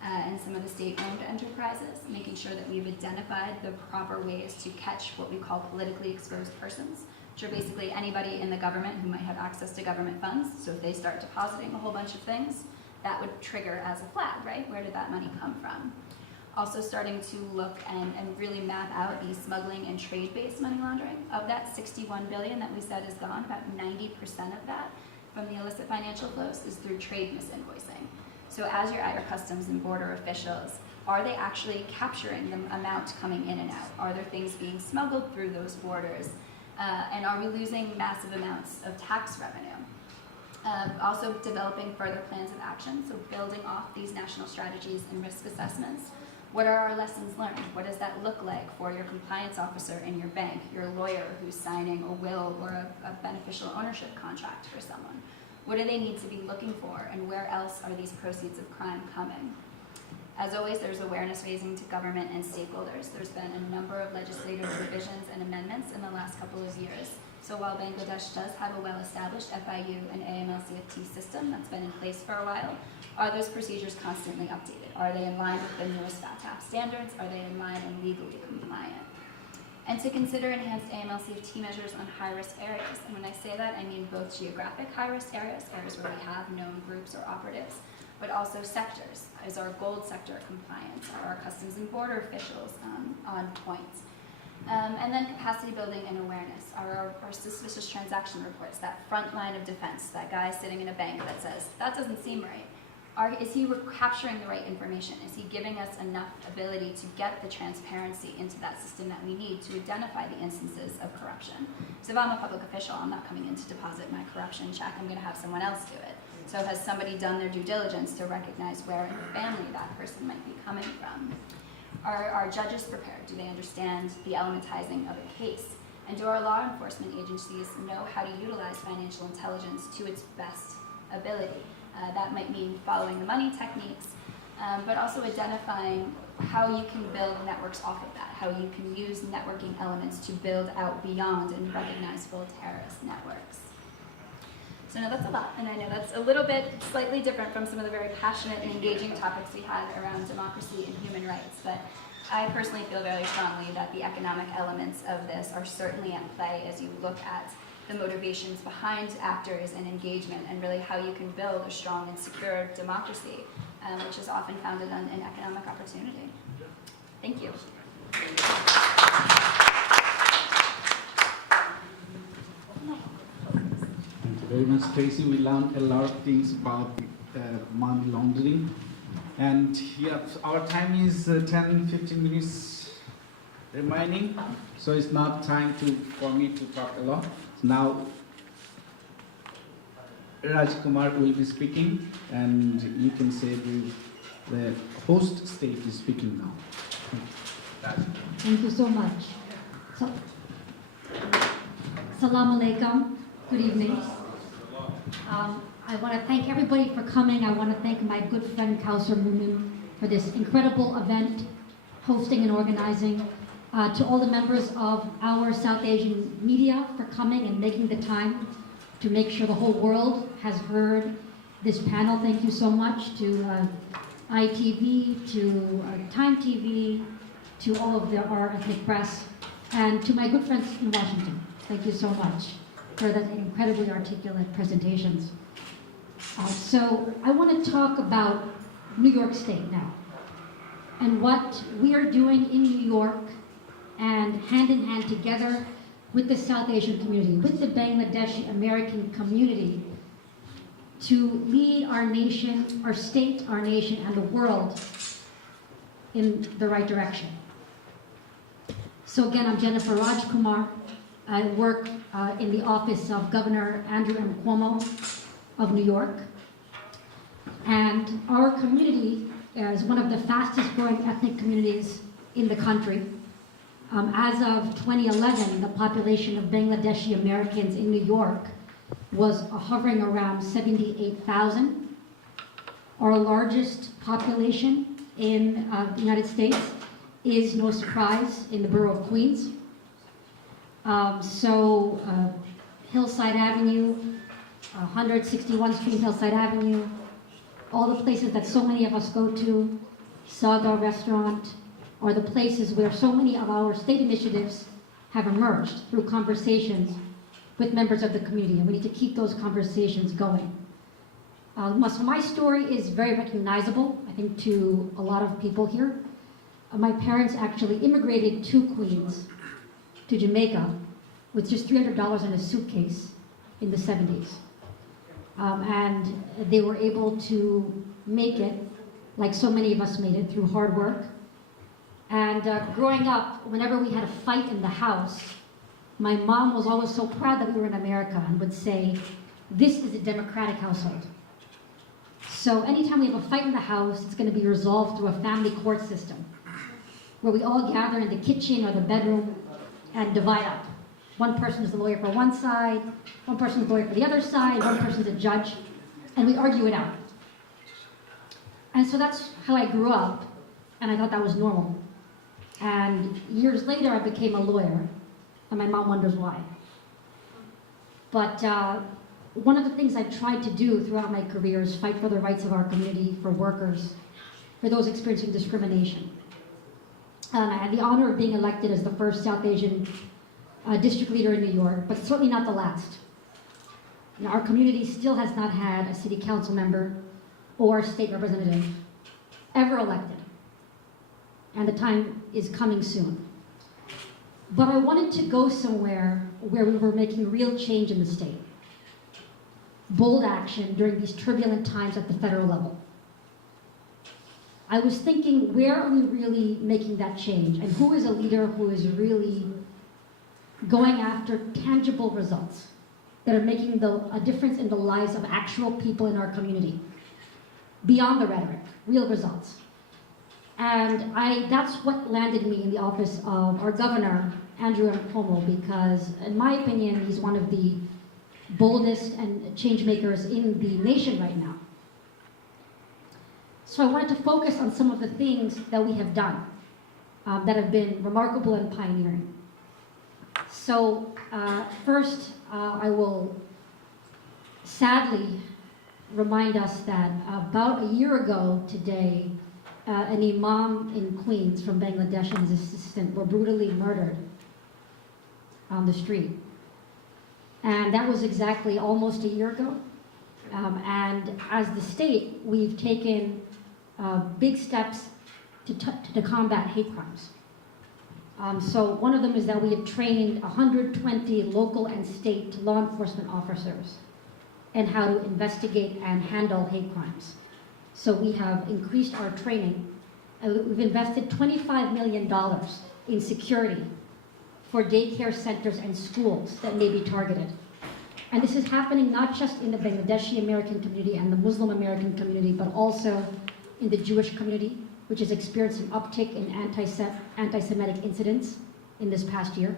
and some of the state-owned enterprises, making sure that we've identified the proper ways to catch what we call politically exposed persons, which are basically anybody in the government who might have access to government funds. So if they start depositing a whole bunch of things, that would trigger as a flag, right? Where did that money come from? Also starting to look and really map out the smuggling and trade-based money laundering. Of that 61 billion that we said is gone, about 90% of that from the illicit financial flows is through trade misinvoicing. So as you're at your customs and border officials, are they actually capturing the amount coming in and out? Are there things being smuggled through those borders? And are we losing massive amounts of tax revenue? Also developing further plans of action, so building off these national strategies and risk assessments. What are our lessons learned? What does that look like for your compliance officer in your bank, your lawyer who's signing a will or a beneficial ownership contract for someone? What do they need to be looking for, and where else are these proceeds of crime coming? As always, there's awareness raising to government and stakeholders. There's been a number of legislative revisions and amendments in the last couple of years. So while Bangladesh does have a well-established FIU and AML-CFT system that's been in place for a while, are those procedures constantly updated? Are they in line with the newest FATF standards? Are they in line and legally compliant? And to consider enhanced AML-CFT measures on high-risk areas. And when I say that, I mean both geographic high-risk areas where we have known groups or operatives, but also sectors. Is our gold sector compliant? Are our customs and border officials on point? And then capacity building and awareness. Are our suspicious transaction reports, that front line of defense, that guy sitting in a bank that says, that doesn't seem right. Is he capturing the right information? Is he giving us enough ability to get the transparency into that system that we need to identify the instances of corruption? So if I'm a public official, I'm not coming in to deposit my corruption check, I'm gonna have someone else do it. So has somebody done their due diligence to recognize where in the family that person might be coming from? Are judges prepared? Do they understand the elementizing of a case? And do our law enforcement agencies know how to utilize financial intelligence to its best ability? That might mean following the money techniques, but also identifying how you can build networks off of that, how you can use networking elements to build out beyond and recognize full terrorist networks. So now that's a lot, and I know that's a little bit slightly different from some of the very passionate and engaging topics we had around democracy and human rights, but I personally feel very strongly that the economic elements of this are certainly at play as you look at the motivations behind actors and engagement, and really how you can build a strong and secure democracy, which is often founded on an economic opportunity. Thank you. Thank you very much, Tracy. We learned a lot of things about money laundering. And yeah, our time is 10-15 minutes remaining, so it's not time for me to talk a lot. Now, Raj Kumar will be speaking, and you can say the host state is speaking now. Thank you so much. Salam alaikum. Good evening. I want to thank everybody for coming. I want to thank my good friend Kausar Mumin for this incredible event, hosting and organizing. To all the members of our South Asian media for coming and making the time to make sure the whole world has heard this panel. Thank you so much to ITV, to Time TV, to all of our ethnic press, and to my good friends in Washington. Thank you so much for the incredibly articulate presentations. So I want to talk about New York State now, and what we are doing in New York, and hand in hand together with the South Asian community, with the Bangladeshi American community, to lead our nation, our state, our nation, and the world in the right direction. So again, I'm Jennifer Rajkumar. I work in the office of Governor Andrew M. Cuomo of New York. And our community is one of the fastest growing ethnic communities in the country. As of 2011, the population of Bangladeshi Americans in New York was hovering around 78,000. Our largest population in the United States is, no surprise, in the borough of Queens. Hillside Avenue, 161st Street, Hillside Avenue, all the places that so many of us go to, Saga Restaurant, are the places where so many of our state initiatives have emerged through conversations with members of the community, and we need to keep those conversations going. So my story is very recognizable, I think, to a lot of people here. My parents actually immigrated to Queens, to Jamaica, with just $300 in a suitcase in the 70s. And they were able to make it, like so many of us made it, through hard work. And growing up, whenever we had a fight in the house, my mom was always so proud that we were in America and would say, "This is a democratic household." So anytime we have a fight in the house, it's going to be resolved through a family court system, where we all gather in the kitchen or the bedroom and divide up. One person is the lawyer for one side, one person is the lawyer for the other side, one person is a judge, and we argue it out. And so that's how I grew up, and I thought that was normal. And years later, I became a lawyer, and my mom wonders why. But one of the things I tried to do throughout my career is fight for the rights of our community, for workers, for those experiencing discrimination. And I had the honor of being elected as the first South Asian district leader in New York, but certainly not the last. Now, our community still has not had a city council member or state representative ever elected. And the time is coming soon. But I wanted to go somewhere where we were making real change in the state. Bold action during these turbulent times at the federal level. I was thinking, where are we really making that change? And who is a leader who is really going after tangible results that are making a difference in the lives of actual people in our community? Beyond the rhetoric, real results. And that's what landed me in the office of our governor, Andrew M. Cuomo, because in my opinion, he's one of the boldest and change makers in the nation right now. So I wanted to focus on some of the things that we have done that have been remarkable and pioneering. So first, I will sadly remind us that about a year ago today, an imam in Queens from Bangladesh and his assistant were brutally murdered on the street. And that was exactly almost a year ago. And as the state, we've taken big steps to combat hate crimes. So one of them is that we have trained 120 local and state law enforcement officers in how to investigate and handle hate crimes. So we have increased our training. We've invested $25 million in security for daycare centers and schools that may be targeted. And this is happening not just in the Bangladeshi American community and the Muslim American community, but also in the Jewish community, which has experienced an uptick in anti-Semitic incidents in this past year.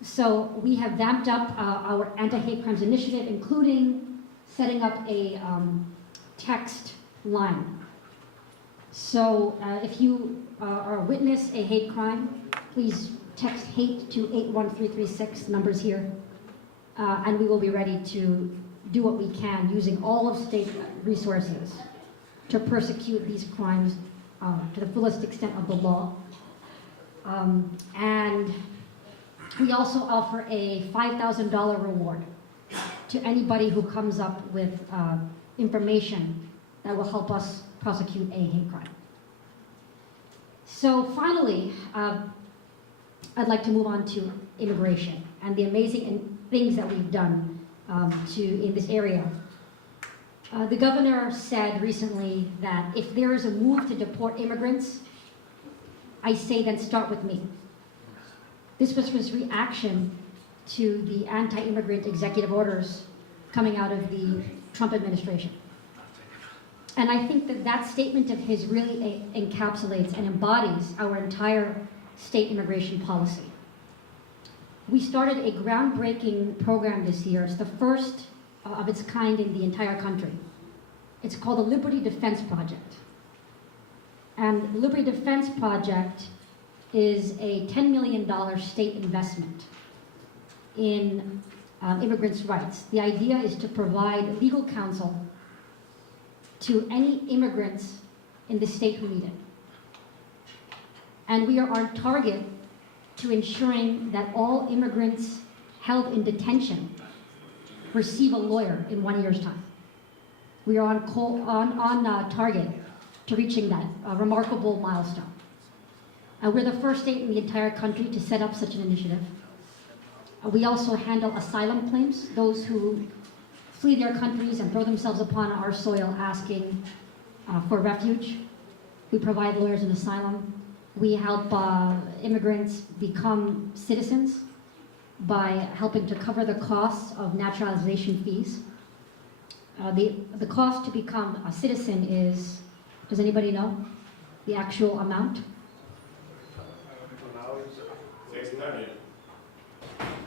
So we have vamped up our anti-hate crimes initiative, including setting up a text line. So if you are a witness a hate crime, please text hate to 81336, numbers here, and we will be ready to do what we can using all of state resources to persecute these crimes to the fullest extent of the law. And we also offer a $5,000 reward to anybody who comes up with information that will help us prosecute a hate crime. So finally, I'd like to move on to immigration and the amazing things that we've done in this area. The governor said recently that if there is a move to deport immigrants, I say then start with me. This was his reaction to the anti-immigrant executive orders coming out of the Trump administration. And I think that that statement of his really encapsulates and embodies our entire state immigration policy. We started a groundbreaking program this year. It's the first of its kind in the entire country. It's called the Liberty Defense Project. And the Liberty Defense Project is a $10 million state investment in immigrants' rights. The idea is to provide legal counsel to any immigrants in the state who need it. And we are on target to ensuring that all immigrants held in detention receive a lawyer in 1 year's time. We are on target to reaching that remarkable milestone. We're the first state in the entire country to set up such an initiative. We also handle asylum claims, those who flee their countries and throw themselves upon our soil asking for refuge. We provide lawyers in asylum. We help immigrants become citizens by helping to cover the costs of naturalization fees. The cost to become a citizen is, does anybody know the actual amount?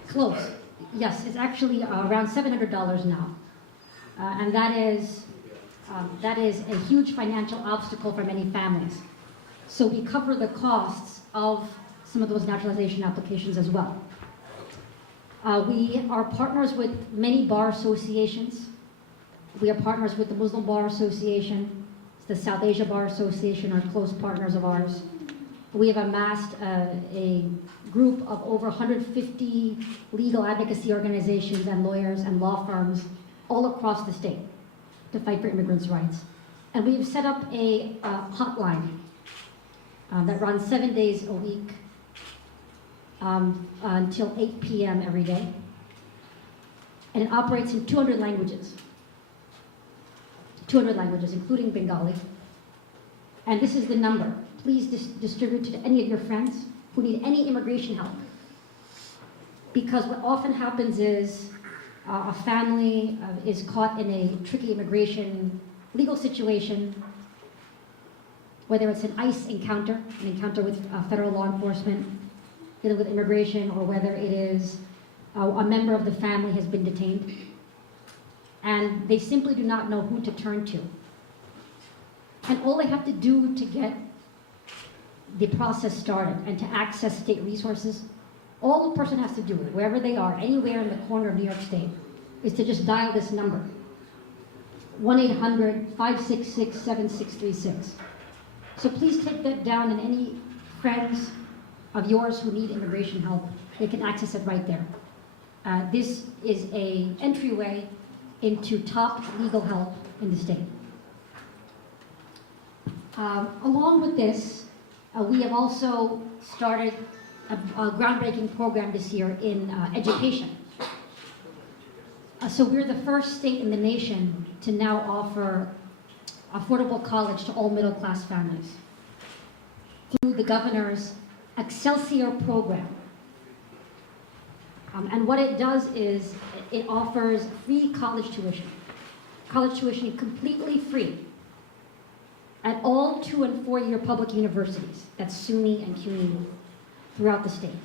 Close. Yes, it's actually around $700 now. And that is a huge financial obstacle for many families. So we cover the costs of some of those naturalization applications as well. We are partners with many bar associations. We are partners with the Muslim Bar Association, the South Asia Bar Association are close partners of ours. We have amassed a group of over 150 legal advocacy organizations and lawyers and law firms all across the state to fight for immigrants' rights. And we've set up a hotline that runs 7 days a week until 8 p.m. every day. And it operates in 200 languages. 200 languages, including Bengali. And this is the number. Please distribute to any of your friends who need any immigration help. Because what often happens is a family is caught in a tricky immigration legal situation, whether it's an ICE encounter, an encounter with federal law enforcement dealing with immigration, or whether it is a member of the family has been detained, and they simply do not know who to turn to. And all they have to do to get the process started and to access state resources, all the person has to do, wherever they are, anywhere in the corner of New York State, is to just dial this number, 1-800-566-7636. So please take that down, and any friends of yours who need immigration help, they can access it right there. This is an entryway into top legal help in the state. Along with this, we have also started a groundbreaking program this year in education. So we're the first state in the nation to now offer affordable college to all middle-class families through the governor's Excelsior program. And what it does is it offers free college tuition completely free at all 2- and 4-year public universities, that's SUNY and CUNY, throughout the state.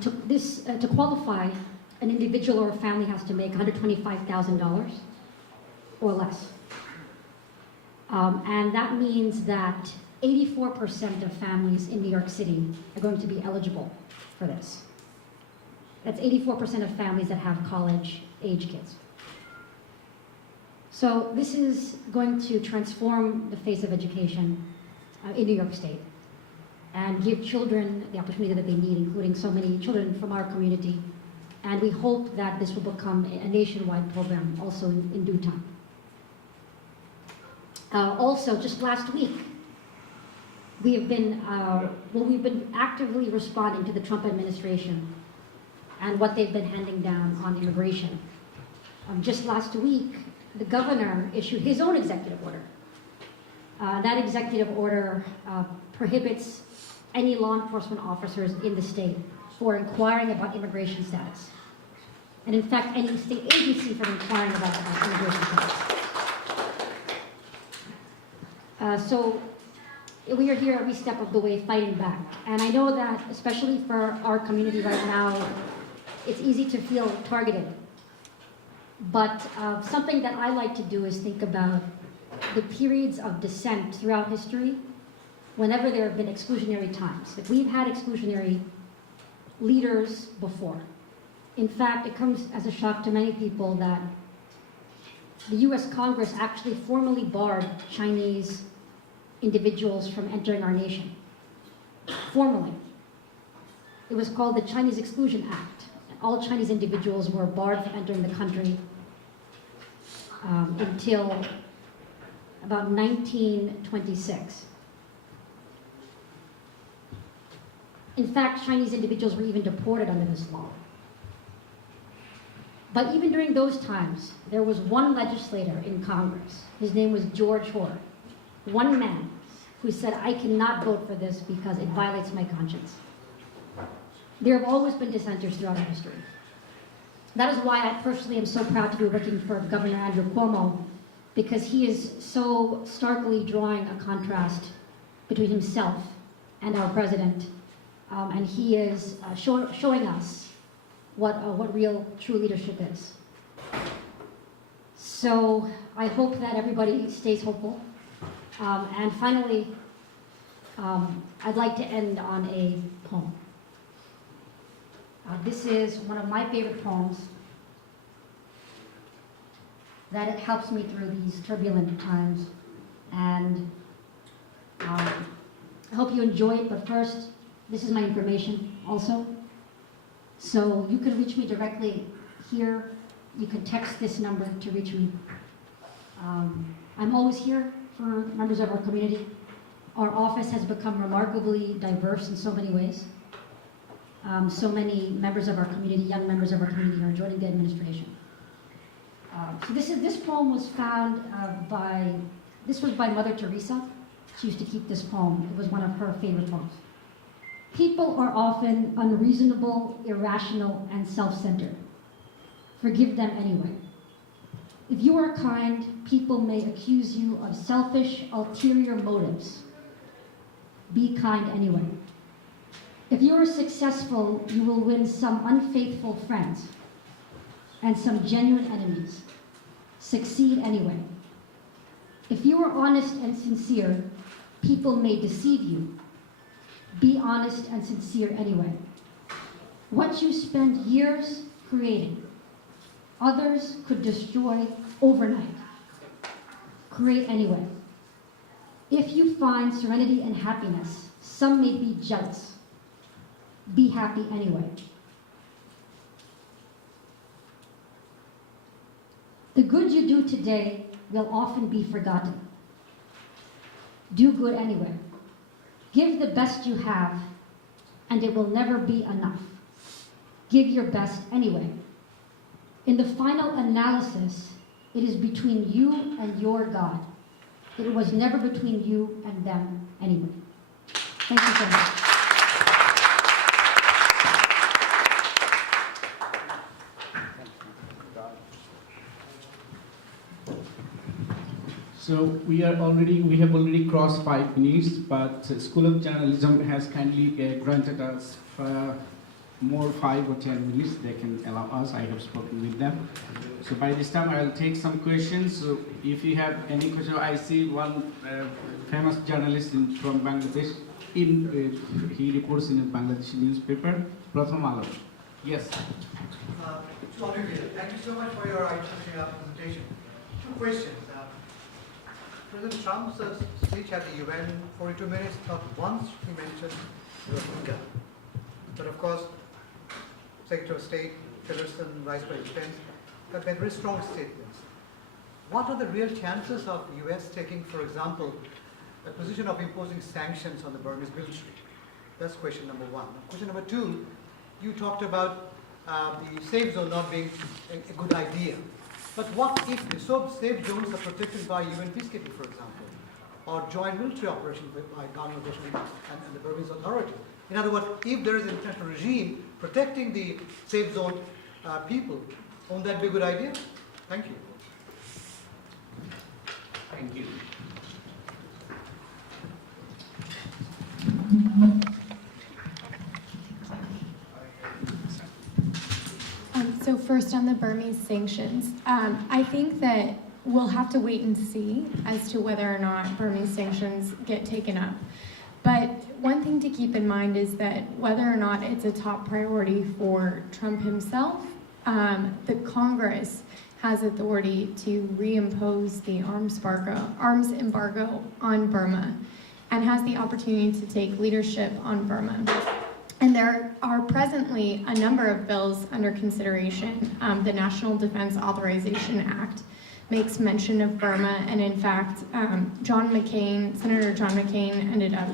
To qualify, an individual or a family has to make $125,000 or less. And that means that 84% of families in New York City are going to be eligible for this. That's 84% of families that have college-age kids. So this is going to transform the face of education in New York State and give children the opportunity that they need, including so many children from our community. And we hope that this will become a nationwide program also in due time. Also, just last week, we've been actively responding to the Trump administration and what they've been handing down on immigration. Just last week, the governor issued his own executive order. That executive order prohibits any law enforcement officers in the state for inquiring about immigration status. And in fact, any state agency from inquiring about immigration status. So we are here every step of the way fighting back. And I know that, especially for our community right now, it's easy to feel targeted. But something that I like to do is think about the periods of dissent throughout history whenever there have been exclusionary times. Like, we've had exclusionary leaders before. In fact, it comes as a shock to many people that the US Congress actually formally barred Chinese individuals from entering our nation. Formally. It was called the Chinese Exclusion Act. All Chinese individuals were barred from entering the country until about 1926. In fact, Chinese individuals were even deported under this law. But even during those times, there was one legislator in Congress. His name was George Hoare. One man who said, I cannot vote for this because it violates my conscience. There have always been dissenters throughout our history. That is why I personally am so proud to be working for Governor Andrew Cuomo, because he is so starkly drawing a contrast between himself and our president. And he is showing us what real, true leadership is. So I hope that everybody stays hopeful. And finally, I'd like to end on a poem. This is one of my favorite poems that it helps me through these turbulent times. And I hope you enjoy it, but first, this is my information also. So you can reach me directly here. You can text this number to reach me. I'm always here for members of our community. Our office has become remarkably diverse in so many ways. So many members of our community, young members of our community, are joining the administration. So this poem was found by Mother Teresa. She used to keep this poem. It was one of her favorite poems. People are often unreasonable, irrational, and self-centered. Forgive them anyway. If you are kind, people may accuse you of selfish, ulterior motives. Be kind anyway. If you are successful, you will win some unfaithful friends and some genuine enemies. Succeed anyway. If you are honest and sincere, people may deceive you. Be honest and sincere anyway. What you spend years creating, others could destroy overnight. Create anyway. If you find serenity and happiness, some may be jealous. Be happy anyway. The good you do today will often be forgotten. Do good anyway. Give the best you have, and it will never be enough. Give your best anyway. In the final analysis, it is between you and your God. It was never between you and them anyway. Thank you so much. So we have already crossed 5 minutes, but School of Journalism has kindly granted us more 5 or 10 minutes, they can allow us. I have spoken with them. So by this time, I'll take some questions. So if you have any question, I see one famous journalist from Bangladesh. He reports in a Bangladeshi newspaper, Pratham Alam. Yes. To all of you, thank you so much for your interesting presentation. 2 questions. President Trump's speech at the UN, 42 minutes, not once he mentioned Rohingya. But of course, Secretary of State, Tillerson, Vice President, have made very strong statements. What are the real chances of the US taking, for example, a position of imposing sanctions on the Burmese military? That's question number 1. Question number 2, you talked about the safe zone not being a good idea. But what if the safe zones are protected by UN peacekeeping, for example, or joint military operation by Bangladesh and the Burmese authority? In other words, if there is an international regime protecting the safe zone people, won't that be a good idea? Thank you. Thank you. So first on the Burmese sanctions, I think that we'll have to wait and see as to whether or not Burmese sanctions get taken up. But one thing to keep in mind is that whether or not it's a top priority for Trump himself, the Congress has authority to reimpose the arms embargo on Burma and has the opportunity to take leadership on Burma. And there are presently a number of bills under consideration. The National Defense Authorization Act makes mention of Burma, and in fact, Senator John McCain ended up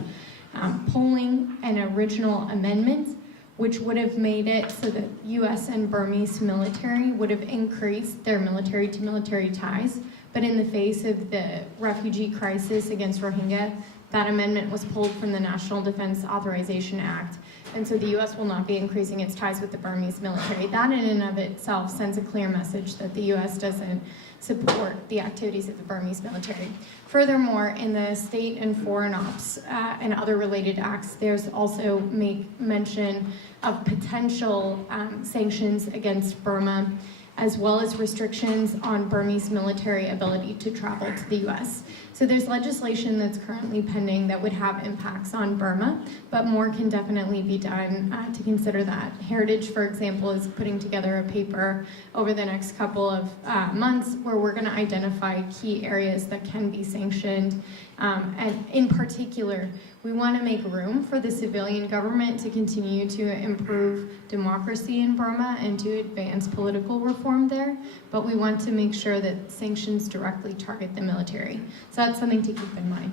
pulling an original amendment which would have made it so that U.S. and Burmese military would have increased their military-to-military ties. But in the face of the refugee crisis against Rohingya, that amendment was pulled from the National Defense Authorization Act. And so the U.S. will not be increasing its ties with the Burmese military. That in and of itself sends a clear message that the U.S. doesn't support the activities of the Burmese military. Furthermore, in the state and foreign ops and other related acts, there's also mention of potential sanctions against Burma, as well as restrictions on Burmese military ability to travel to the U.S. So there's legislation that's currently pending that would have impacts on Burma, but more can definitely be done to consider that. Heritage, for example, is putting together a paper over the next couple of months where we're going to identify key areas that can be sanctioned. And in particular, we want to make room for the civilian government to continue to improve democracy in Burma and to advance political reform there, but we want to make sure that sanctions directly target the military. So that's something to keep in mind.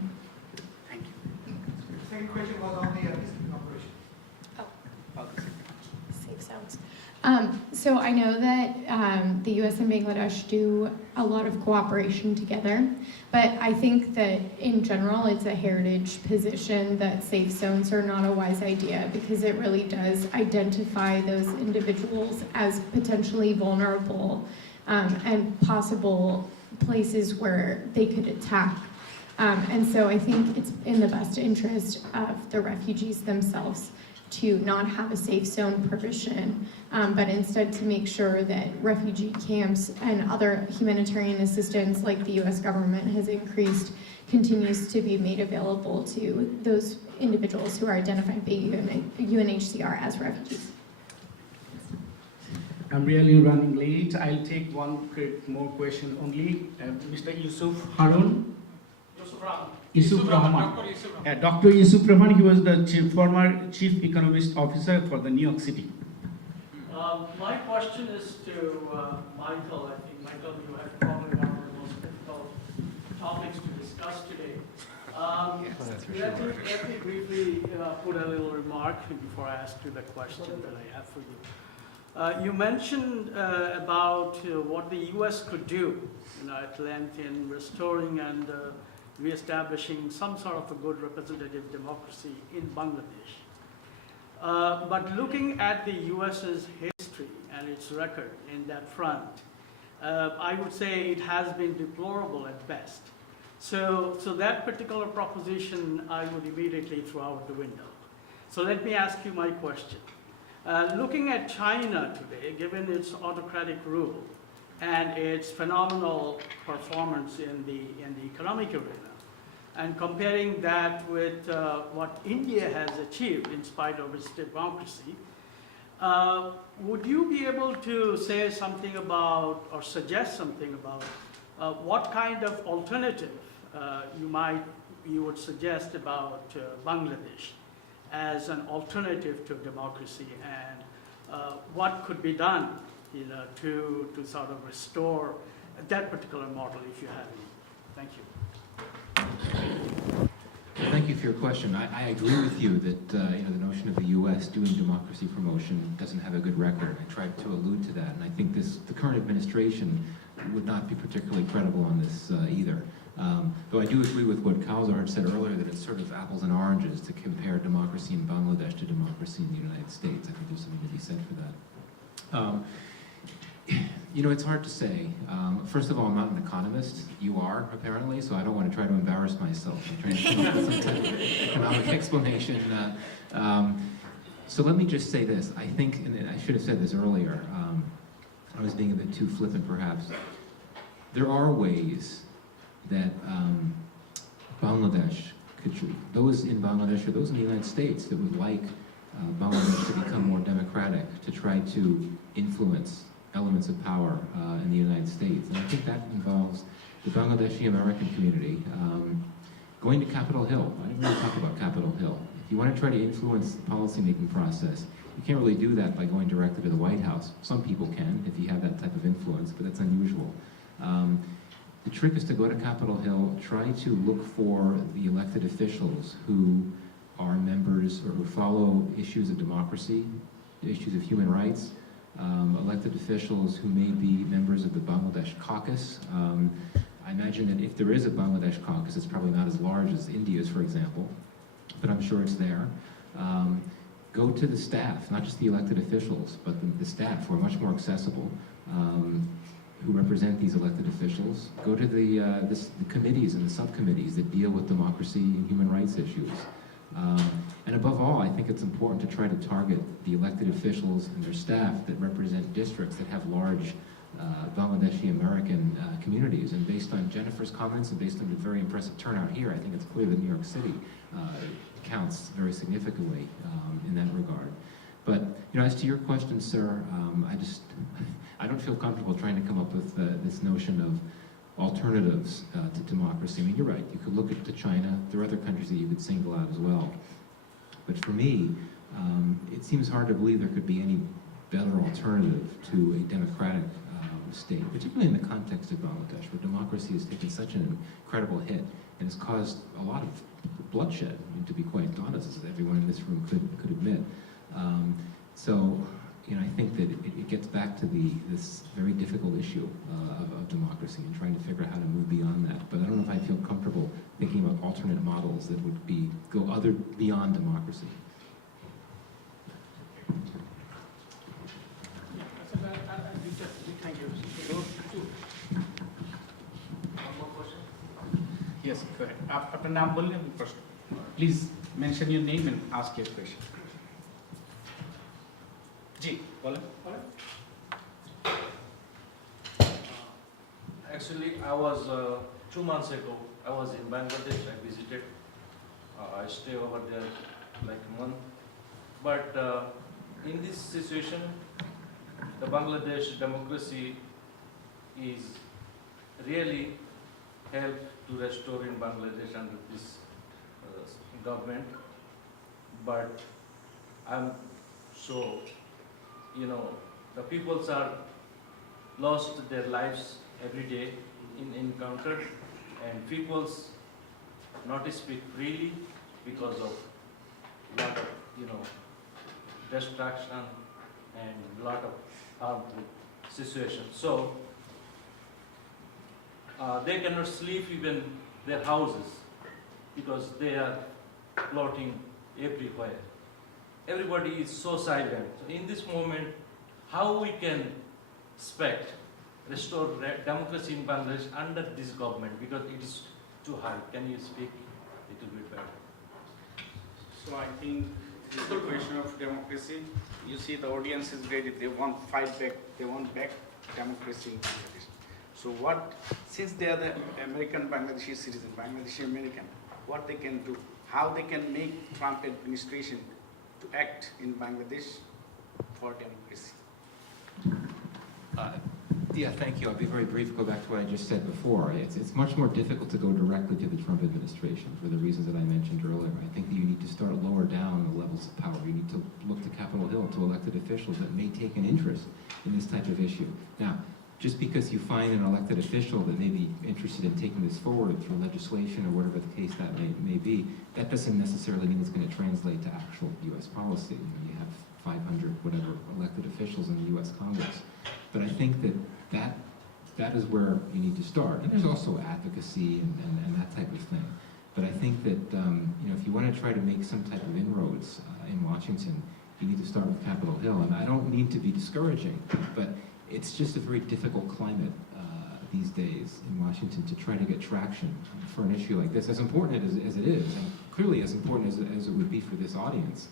Thank you. The second question was on the peacekeeping operation. Safe zones. So I know that the U.S. and Bangladesh do a lot of cooperation together, but I think that in general it's a heritage position that safe zones are not a wise idea because it really does identify those individuals as potentially vulnerable and possible places where they could attack. And so I think it's in the best interest of the refugees themselves to not have a safe zone provision, but instead to make sure that refugee camps and other humanitarian assistance like the U.S. government has increased continues to be made available to those individuals who are identified by UNHCR as refugees. I'm really running late. I'll take one more question only. Mr. Yusuf Harun. Yusuf Rahman. Dr. Yusuf Rahman, he was the former chief economist officer for the New York City. My question is to Michael. I think, Michael, you have probably one of the most difficult topics to discuss today. Let me briefly put a little remark before I ask you the question that I have for you. You mentioned about what the U.S. could do at length in restoring and re-establishing some sort of a good representative democracy in Bangladesh. But looking at the US's history and its record in that front, I would say it has been deplorable at best. So that particular proposition I would immediately throw out the window. So let me ask you my question. Looking at China today, given its autocratic rule and its phenomenal performance in the economic arena, and comparing that with what India has achieved in spite of its democracy, would you be able to say something about or suggest something about what kind of alternative you would suggest about Bangladesh as an alternative to democracy, and what could be done, to sort of restore that particular model, if you have any? Thank you. Thank you for your question. I agree with you that the notion of the U.S. doing democracy promotion doesn't have a good record. I tried to allude to that, and I think the current administration would not be particularly credible on this either. Though I do agree with what Kausar had said earlier, that it's sort of apples and oranges to compare democracy in Bangladesh to democracy in the United States. I think there's something to be said for that. It's hard to say. First of all, I'm not an economist. You are, apparently, so I don't want to try to embarrass myself. I'm trying to come up with some type of economic explanation. So let me just say this. I think, and I should have said this earlier, I was being a bit too flippant perhaps. There are ways that Bangladesh those in Bangladesh or those in the United States that would like Bangladesh to become more democratic, to try to influence elements of power in the United States. And I think that involves the Bangladeshi American community going to Capitol Hill. I didn't really talk about Capitol Hill. If you want to try to influence the policymaking process, you can't really do that by going directly to the White House. Some people can, if you have that type of influence, but that's unusual. The trick is to go to Capitol Hill, try to look for the elected officials who are members or who follow issues of democracy, issues of human rights, elected officials who may be members of the Bangladesh caucus. I imagine that if there is a Bangladesh caucus, it's probably not as large as India's, for example, but I'm sure it's there. Go to the staff, not just the elected officials, but the staff who are much more accessible, who represent these elected officials. Go to the committees and the subcommittees that deal with democracy and human rights issues. And above all, I think it's important to try to target the elected officials and their staff that represent districts that have large Bangladeshi American communities. And based on Jennifer's comments and based on the very impressive turnout here, I think it's clear that New York City counts very significantly in that regard. But as to your question, sir, I don't feel comfortable trying to come up with this notion of alternatives to democracy. I mean, you're right, you could look to China. There are other countries that you could single out as well. But for me, it seems hard to believe there could be any better alternative to a democratic state, particularly in the context of Bangladesh, where democracy has taken such an incredible hit and has caused a lot of bloodshed, to be quite honest, as everyone in this room could admit. I think that it gets back to this very difficult issue of democracy and trying to figure out how to move beyond that. But I don't know if I feel comfortable thinking about alternate models that would go beyond democracy. Thank you. One more question? Yes, go ahead. After naam bolne प्रश्न. Please mention your name and ask your question. जी, बोलो. Actually, I was 2 months ago. I was in Bangladesh. I visited. I stay over there like a month. But in this situation, the Bangladesh democracy is really helped to restore in Bangladesh under this government. But I'm so. The peoples are lost their lives every day in encounter, and peoples not speak freely because of lot of destruction and lot of harmful situations. So they cannot sleep even their houses because they are plotting everywhere. Everybody is so silent. So in this moment, how we can expect restore democracy in Bangladesh under this government, because it is too high. Can you speak a little bit better? So I think This is the question of democracy. You see the audience is ready. They want fight back. They want back democracy in Bangladesh. So what, since they are the American Bangladeshi citizen, Bangladeshi American, what they can do, how they can make Trump administration to act in Bangladesh for democracy. Yeah, thank you. I'll be very brief. Go back to what I just said before. It's much more difficult to go directly to the Trump administration for the reasons that I mentioned earlier. I think that you need to start lower down the levels of power. You need to look to Capitol Hill, to elected officials that may take an interest in this type of issue. Now, just because you find an elected official that may be interested in taking this forward through legislation or whatever the case that may be, that doesn't necessarily mean it's going to translate to actual U.S. policy. You have 500 whatever elected officials in the U.S. Congress. But I think that is where you need to start. And there's also advocacy and that type of thing. But I think that if you want to try to make some type of inroads in Washington, you need to start with Capitol Hill. And I don't mean to be discouraging, but it's just a very difficult climate these days in Washington to try to get traction for an issue like this, as important as it is, and clearly as important as it would be for this audience.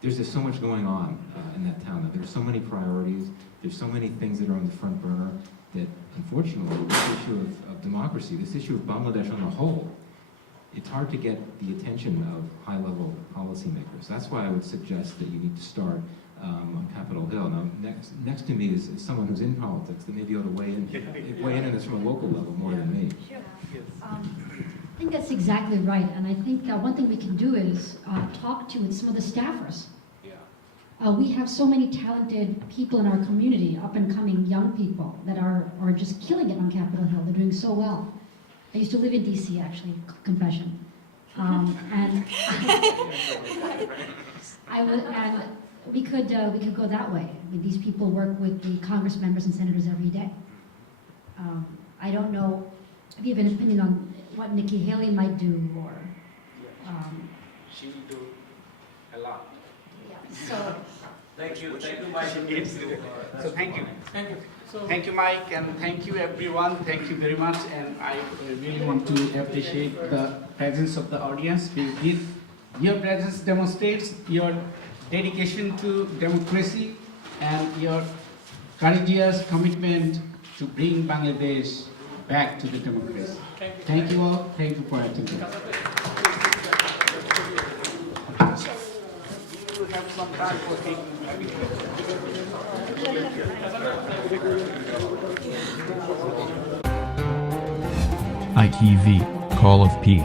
There's just so much going on in that town. There's so many priorities. There's so many things that are on the front burner that, unfortunately, this issue of democracy, this issue of Bangladesh on the whole, it's hard to get the attention of high-level policymakers. That's why I would suggest that you need to start on Capitol Hill. Now, next to me is someone who's in politics that may be able to weigh in on this from a local level more than me. I think that's exactly right, and I think one thing we can do is talk to some of the staffers. We have so many talented people in our community, up-and-coming young people that are just killing it on Capitol Hill. They're doing so well. I used to live in DC, actually, confession. And we could go that way. I mean, these people work with the Congress members and senators every day. I don't know if you have an opinion on what Nikki Haley might do, or She will do a lot. so. Thank you, Mike. So thank you. Thank you. So, Thank you, Mike, and thank you, everyone. Thank you very much, and I really want to appreciate the presence of the audience. Your presence demonstrates your dedication to democracy and your courageous commitment to bring Bangladesh back to the democracy. Thank you all. Thank you for attending. We will have some time for taking ITV, Call of Peace.